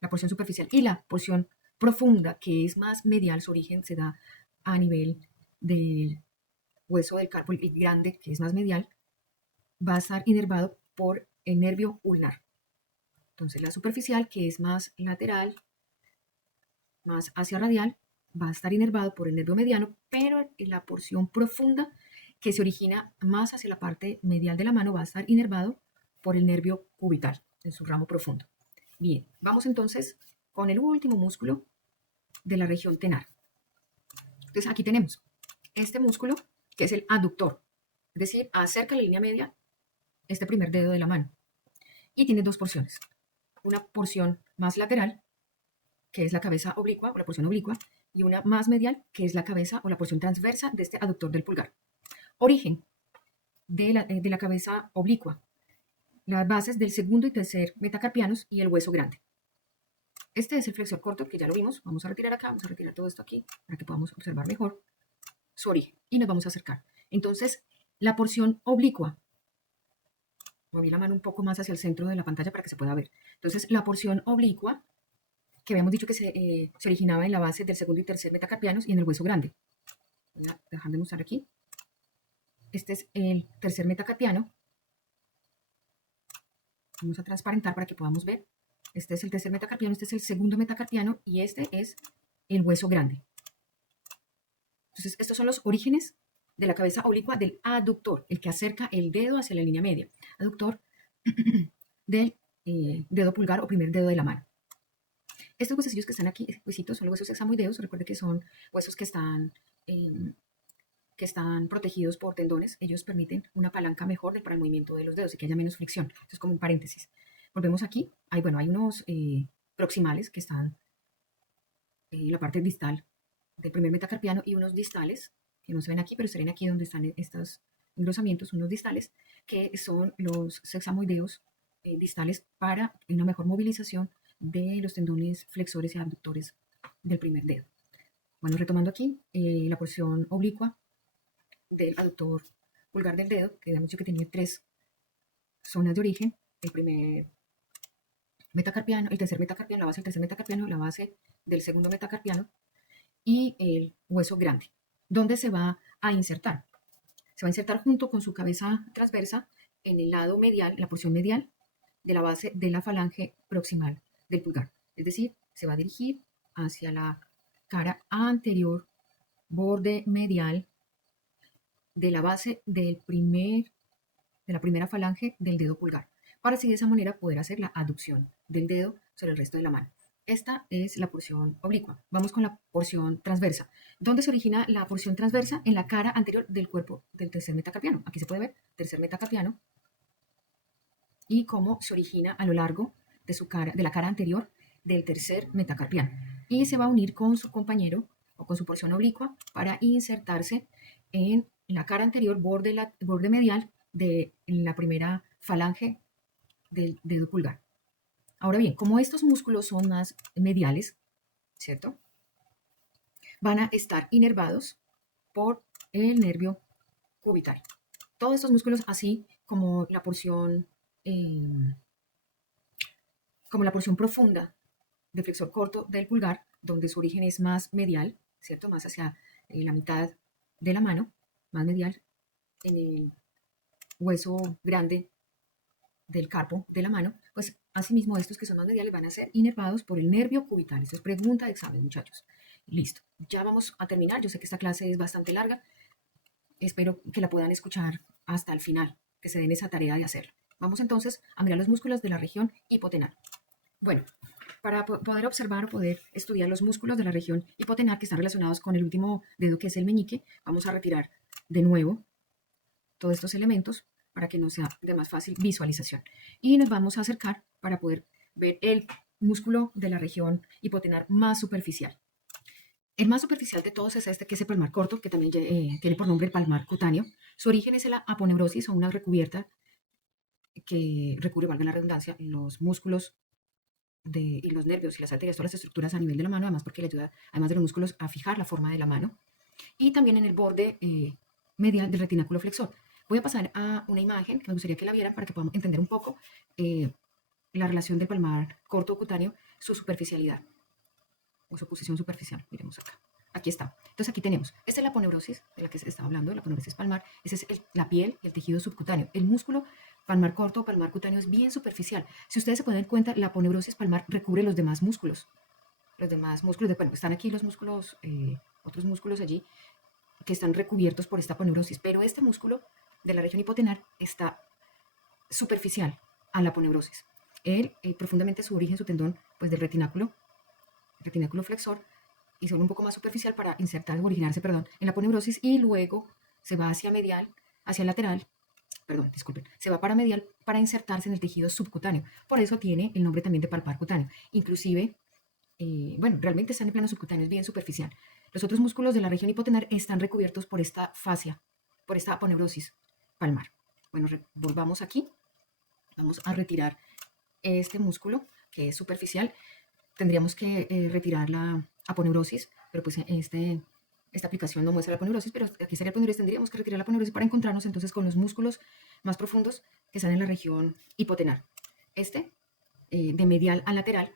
La porción superficial y la porción profunda, que es más medial, su origen se da a nivel del hueso del carpo grande, que es más medial, va a estar inervado por el nervio ulnar. Entonces la superficial, que es más lateral, más hacia radial, va a estar inervado por el nervio mediano, pero en la porción profunda, que se origina más hacia la parte medial de la mano, va a estar inervado por el nervio cubital, en su ramo profundo. Bien, vamos entonces con el último músculo de la región tenar. Entonces aquí tenemos este músculo, que es el aductor, es decir, acerca la línea media este primer dedo de la mano, y tiene dos porciones. Una porción más lateral, que es la cabeza oblicua o la porción oblicua, y una más medial, que es la cabeza o la porción transversa de este aductor del pulgar. Origen de la cabeza oblicua. las bases del segundo y tercer metacarpianos y el hueso grande. Este es el flexor corto, que ya lo vimos. Vamos a retirar acá, vamos a retirar todo esto aquí para que podamos observar mejor su origen. Y nos vamos a acercar. Entonces, la porción oblicua, moví la mano un poco más hacia el centro de la pantalla para que se pueda ver. Entonces, la porción oblicua, que habíamos dicho que se originaba en la base del segundo y tercer metacarpianos y en el hueso grande. Voy a dejar de mostrar aquí. Este es el tercer metacarpiano. Vamos a transparentar para que podamos ver. Este es el tercer metacarpiano, este es el segundo metacarpiano y este es el hueso grande. Entonces, estos son los orígenes de la cabeza oblicua del aductor, el que acerca el dedo hacia la línea media. Aductor del dedo pulgar o primer dedo de la mano. Estos huesecillos que están aquí, huesitos, son los huesos examoideos. Recuerde que son huesos que están protegidos por tendones. Ellos permiten una palanca mejor para el movimiento de los dedos y que haya menos fricción. Esto es como un paréntesis. Volvemos aquí. Hay unos proximales que están en la parte distal del primer metacarpiano y unos distales que no se ven aquí, pero estarían aquí donde están estos engrosamientos, unos distales que son los sexamoideos distales para una mejor movilización de los tendones flexores y abductores del primer dedo. Bueno, retomando aquí, la porción oblicua del aductor pulgar del dedo, que habíamos dicho que tenía 3 zonas de origen: el primer metacarpiano, el tercer metacarpiano, la base del tercer metacarpiano, la base del segundo metacarpiano y el hueso grande, donde se va a insertar. Se va a insertar junto con su cabeza transversa en el lado medial, la porción medial de la base de la falange proximal del pulgar. Es decir, se va a dirigir hacia la cara anterior, borde medial de la base de la primera falange del dedo pulgar, para así de esa manera poder hacer la aducción del dedo sobre el resto de la mano. Esta es la porción oblicua. Vamos con la porción transversa. ¿Dónde se origina la porción transversa? En la cara anterior del cuerpo del tercer metacarpiano. Aquí se puede ver tercer metacarpiano y cómo se origina a lo largo de la cara anterior del tercer metacarpiano. Y se va a unir con su compañero o con su porción oblicua para insertarse en la cara anterior, borde medial de la primera falange del dedo pulgar. Ahora bien, como estos músculos son más mediales, ¿cierto? Van a estar inervados por el nervio cubitario. Todos estos músculos, así como la porción profunda del flexor corto del pulgar, donde su origen es más medial, ¿cierto? Más hacia la mitad de la mano, más medial, en el hueso grande del carpo de la mano, pues asimismo estos que son más mediales van a ser inervados por el nervio cubital. Esto es pregunta de examen, muchachos. Listo, ya vamos a terminar. Yo sé que esta clase es bastante larga. Espero que la puedan escuchar hasta el final, que se den esa tarea de hacerlo. Vamos entonces a mirar los músculos de la región hipotenar. Bueno, para poder observar o poder estudiar los músculos de la región hipotenar que están relacionados con el último dedo, que es el meñique, vamos a retirar de nuevo todos estos elementos para que nos sea de más fácil visualización. Y nos vamos a acercar para poder ver el músculo de la región hipotenar más superficial. El más superficial de todos es este, que es el palmar corto, que también tiene por nombre el palmar cutáneo. Su origen es la aponeurosis, o una recubierta que recubre, valga la redundancia, los músculos y los nervios y las arterias, todas las estructuras a nivel de la mano, además porque le ayuda, además de los músculos, a fijar la forma de la mano. Y también en el borde medial del retináculo flexor. Voy a pasar a una imagen que me gustaría que la vieran para que podamos entender un poco la relación del palmar corto cutáneo, su superficialidad o su posición superficial. Miremos acá. Aquí está. Entonces aquí tenemos, esta es la aponeurosis de la que se está hablando, la aponeurosis palmar. Esa es la piel y el tejido subcutáneo. El músculo palmar corto o palmar cutáneo es bien superficial. Si ustedes se pueden dar cuenta, la aponeurosis palmar recubre los demás músculos. Bueno, están aquí los músculos, otros músculos allí que están recubiertos por esta aponeurosis, pero este músculo de la región hipotenar está superficial a la aponeurosis. Él, profundamente su origen, su tendón, pues del retináculo flexor, y son un poco más superficial para originarse, en la aponeurosis, y luego se va hacia lateral, se va para medial para insertarse en el tejido subcutáneo. Por eso tiene el nombre también de palmar cutáneo. Inclusive, realmente está en el plano subcutáneo, es bien superficial. Los otros músculos de la región hipotenar están recubiertos por esta fascia, por esta aponeurosis palmar. Bueno, volvamos aquí vamos a retirar este músculo que es superficial. Tendríamos que retirar la aponeurosis, pero pues esta aplicación no muestra la aponeurosis, pero aquí sería aponeurosis, tendríamos que retirar la aponeurosis para encontrarnos entonces con los músculos más profundos que están en la región hipotenar. De medial a lateral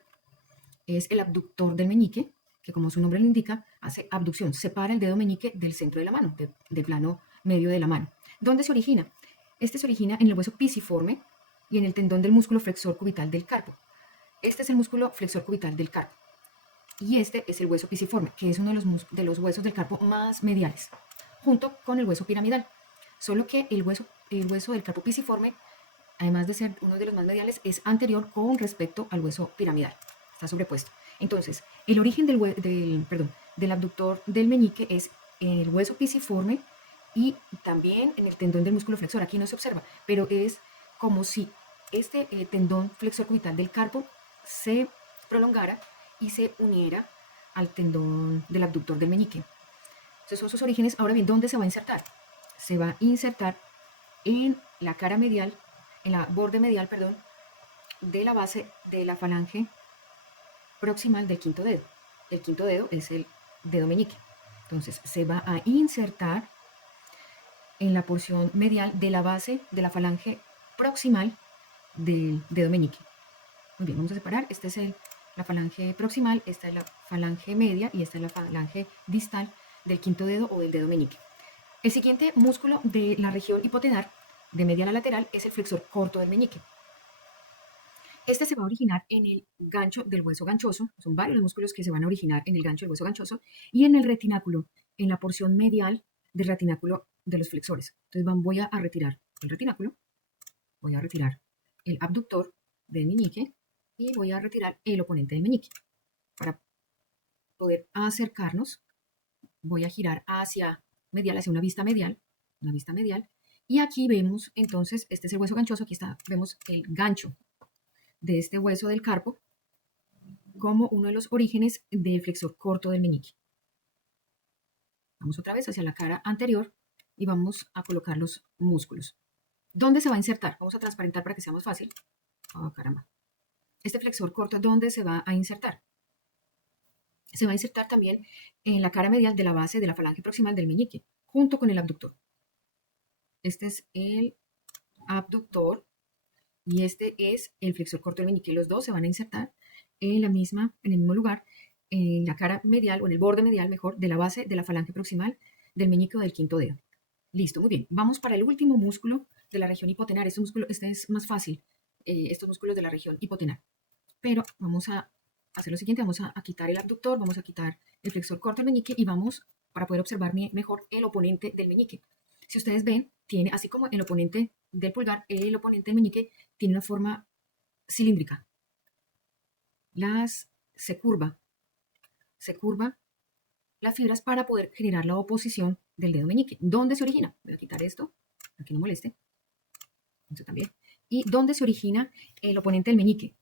es el abductor del meñique, que como su nombre lo indica, hace abducción, separa el dedo meñique del centro de la mano, del plano medio de la mano. ¿Dónde se origina? Este se origina en el hueso pisiforme y en el tendón del músculo flexor cubital del carpo. Este es el músculo flexor cubital del carpo. Y este es el hueso pisiforme, que es uno de los huesos del carpo más mediales, junto con el hueso piramidal. Solo que el hueso del carpo pisiforme, además de ser uno de los más mediales, es anterior con respecto al hueso piramidal. Está sobrepuesto. Entonces, el origen del abductor del meñique es en el hueso pisiforme y también en el tendón del músculo flexor. Aquí no se observa, pero es como si este tendón flexor cubital del carpo se prolongara y se uniera al tendón del abductor del meñique. Esos son sus orígenes. Ahora bien, ¿dónde se va a insertar? Se va a insertar en la cara medial, en la borde medial, perdón, de la base de la falange proximal del quinto dedo. El quinto dedo es el dedo meñique. Entonces se va a insertar en la porción medial de la base de la falange proximal del dedo meñique. Muy bien, vamos a separar. Esta es la falange proximal, esta es la falange media y esta es la falange distal del quinto dedo o del dedo meñique. El siguiente músculo de la región hipotenar, de medial a lateral, es el flexor corto del meñique. Este se va a originar en el gancho del hueso ganchoso, son varios los músculos que se van a originar en el gancho del hueso ganchoso, y en el retináculo, en la porción medial del retináculo de los flexores. Entonces voy a retirar el retináculo, voy a retirar el abductor del meñique y voy a retirar el oponente del meñique. Para poder acercarnos, voy a girar hacia medial, hacia una vista medial, y aquí vemos entonces, este es el hueso ganchoso, aquí está, vemos el gancho de este hueso del carpo como uno de los orígenes del flexor corto del meñique. Vamos otra vez hacia la cara anterior y vamos a colocar los músculos. ¿Dónde se va a insertar? Vamos a transparentar para que sea más fácil. Oh, caramba. Este flexor corto, ¿dónde se va a insertar? Se va a insertar también en la cara medial de la base de la falange proximal del meñique, junto con el abductor. Este es el abductor y este es el flexor corto del meñique. Los dos se van a insertar en el mismo lugar, en la cara medial o en el borde medial, mejor, de la base de la falange proximal del meñique o del quinto dedo. Listo, muy bien. Vamos para el último músculo de la región hipotenar. Este es más fácil, estos músculos de la región hipotenar. Pero vamos a hacer lo siguiente, vamos a quitar el abductor, vamos a quitar el flexor corto del meñique y vamos, para poder observar mejor, el oponente del meñique. Si ustedes ven, tiene, así como el oponente del pulgar, el oponente del meñique tiene una forma cilíndrica. Se curva las fibras para poder generar la oposición del dedo meñique. ¿Dónde se origina? Voy a quitar esto, para que no moleste. Esto también. ¿Y dónde se origina el oponente del meñique?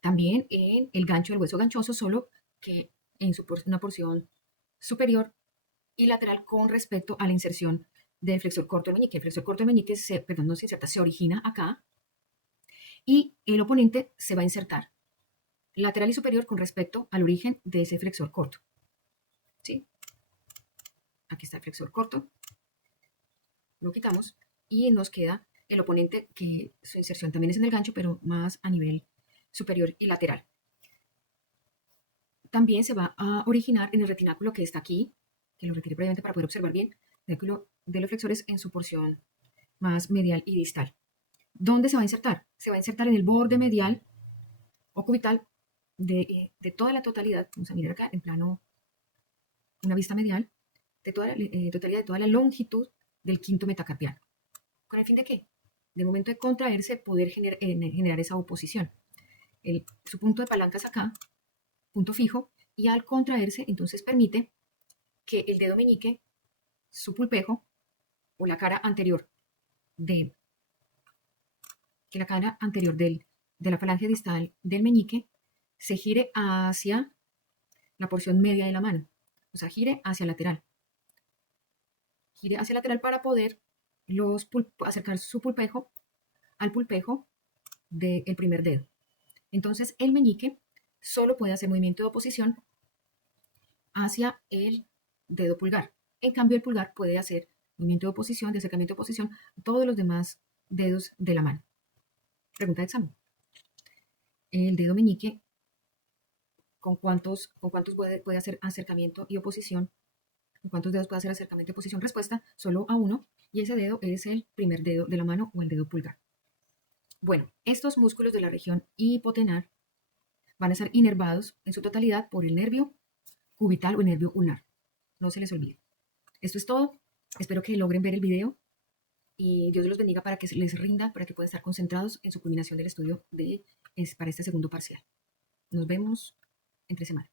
También en el gancho del hueso ganchoso, solo que en una porción superior y lateral con respecto a la inserción del flexor corto del meñique. El flexor corto del meñique no se inserta, se origina acá y el oponente se va a insertar lateral y superior con respecto al origen de ese flexor corto. ¿Sí? Aquí está el flexor corto, lo quitamos y nos queda el oponente que su inserción también es en el gancho, pero más a nivel superior y lateral. También se va a originar en el retináculo que está aquí, que lo retiré previamente para poder observar bien, el retináculo de los flexores en su porción más medial y distal. ¿Dónde se va a insertar? Se va a insertar en el borde medial o cubital de toda la totalidad. Vamos a mirar acá en plano, una vista medial, de toda la totalidad, de toda la longitud del quinto metacarpiano. ¿Con el fin de qué? De momento de contraerse, poder generar esa oposición. Su punto de palanca es acá, punto fijo, y al contraerse, entonces permite que el dedo meñique, su pulpejo, o la cara anterior de la falange distal del meñique, se gire hacia la porción media de la mano, o sea, gire hacia lateral. Gire hacia lateral para poder acercar su pulpejo al pulpejo del primer dedo. Entonces, el meñique solo puede hacer movimiento de oposición hacia el dedo pulgar. En cambio, el pulgar puede hacer movimiento de oposición, de acercamiento de oposición, a todos los demás dedos de la mano. Pregunta de examen. El dedo meñique, ¿con cuántos puede hacer acercamiento y oposición? ¿Con cuántos dedos puede hacer acercamiento y oposición? Respuesta, solo a uno, y ese dedo es el primer dedo de la mano o el dedo pulgar. Bueno, estos músculos de la región hipotenar van a ser inervados en su totalidad por el nervio cubital o el nervio ulnar. No se les olvide. Esto es todo. Espero que logren ver el video y Dios los bendiga para que les rinda, para que puedan estar concentrados en su culminación del estudio para este segundo parcial. Nos vemos entre semana.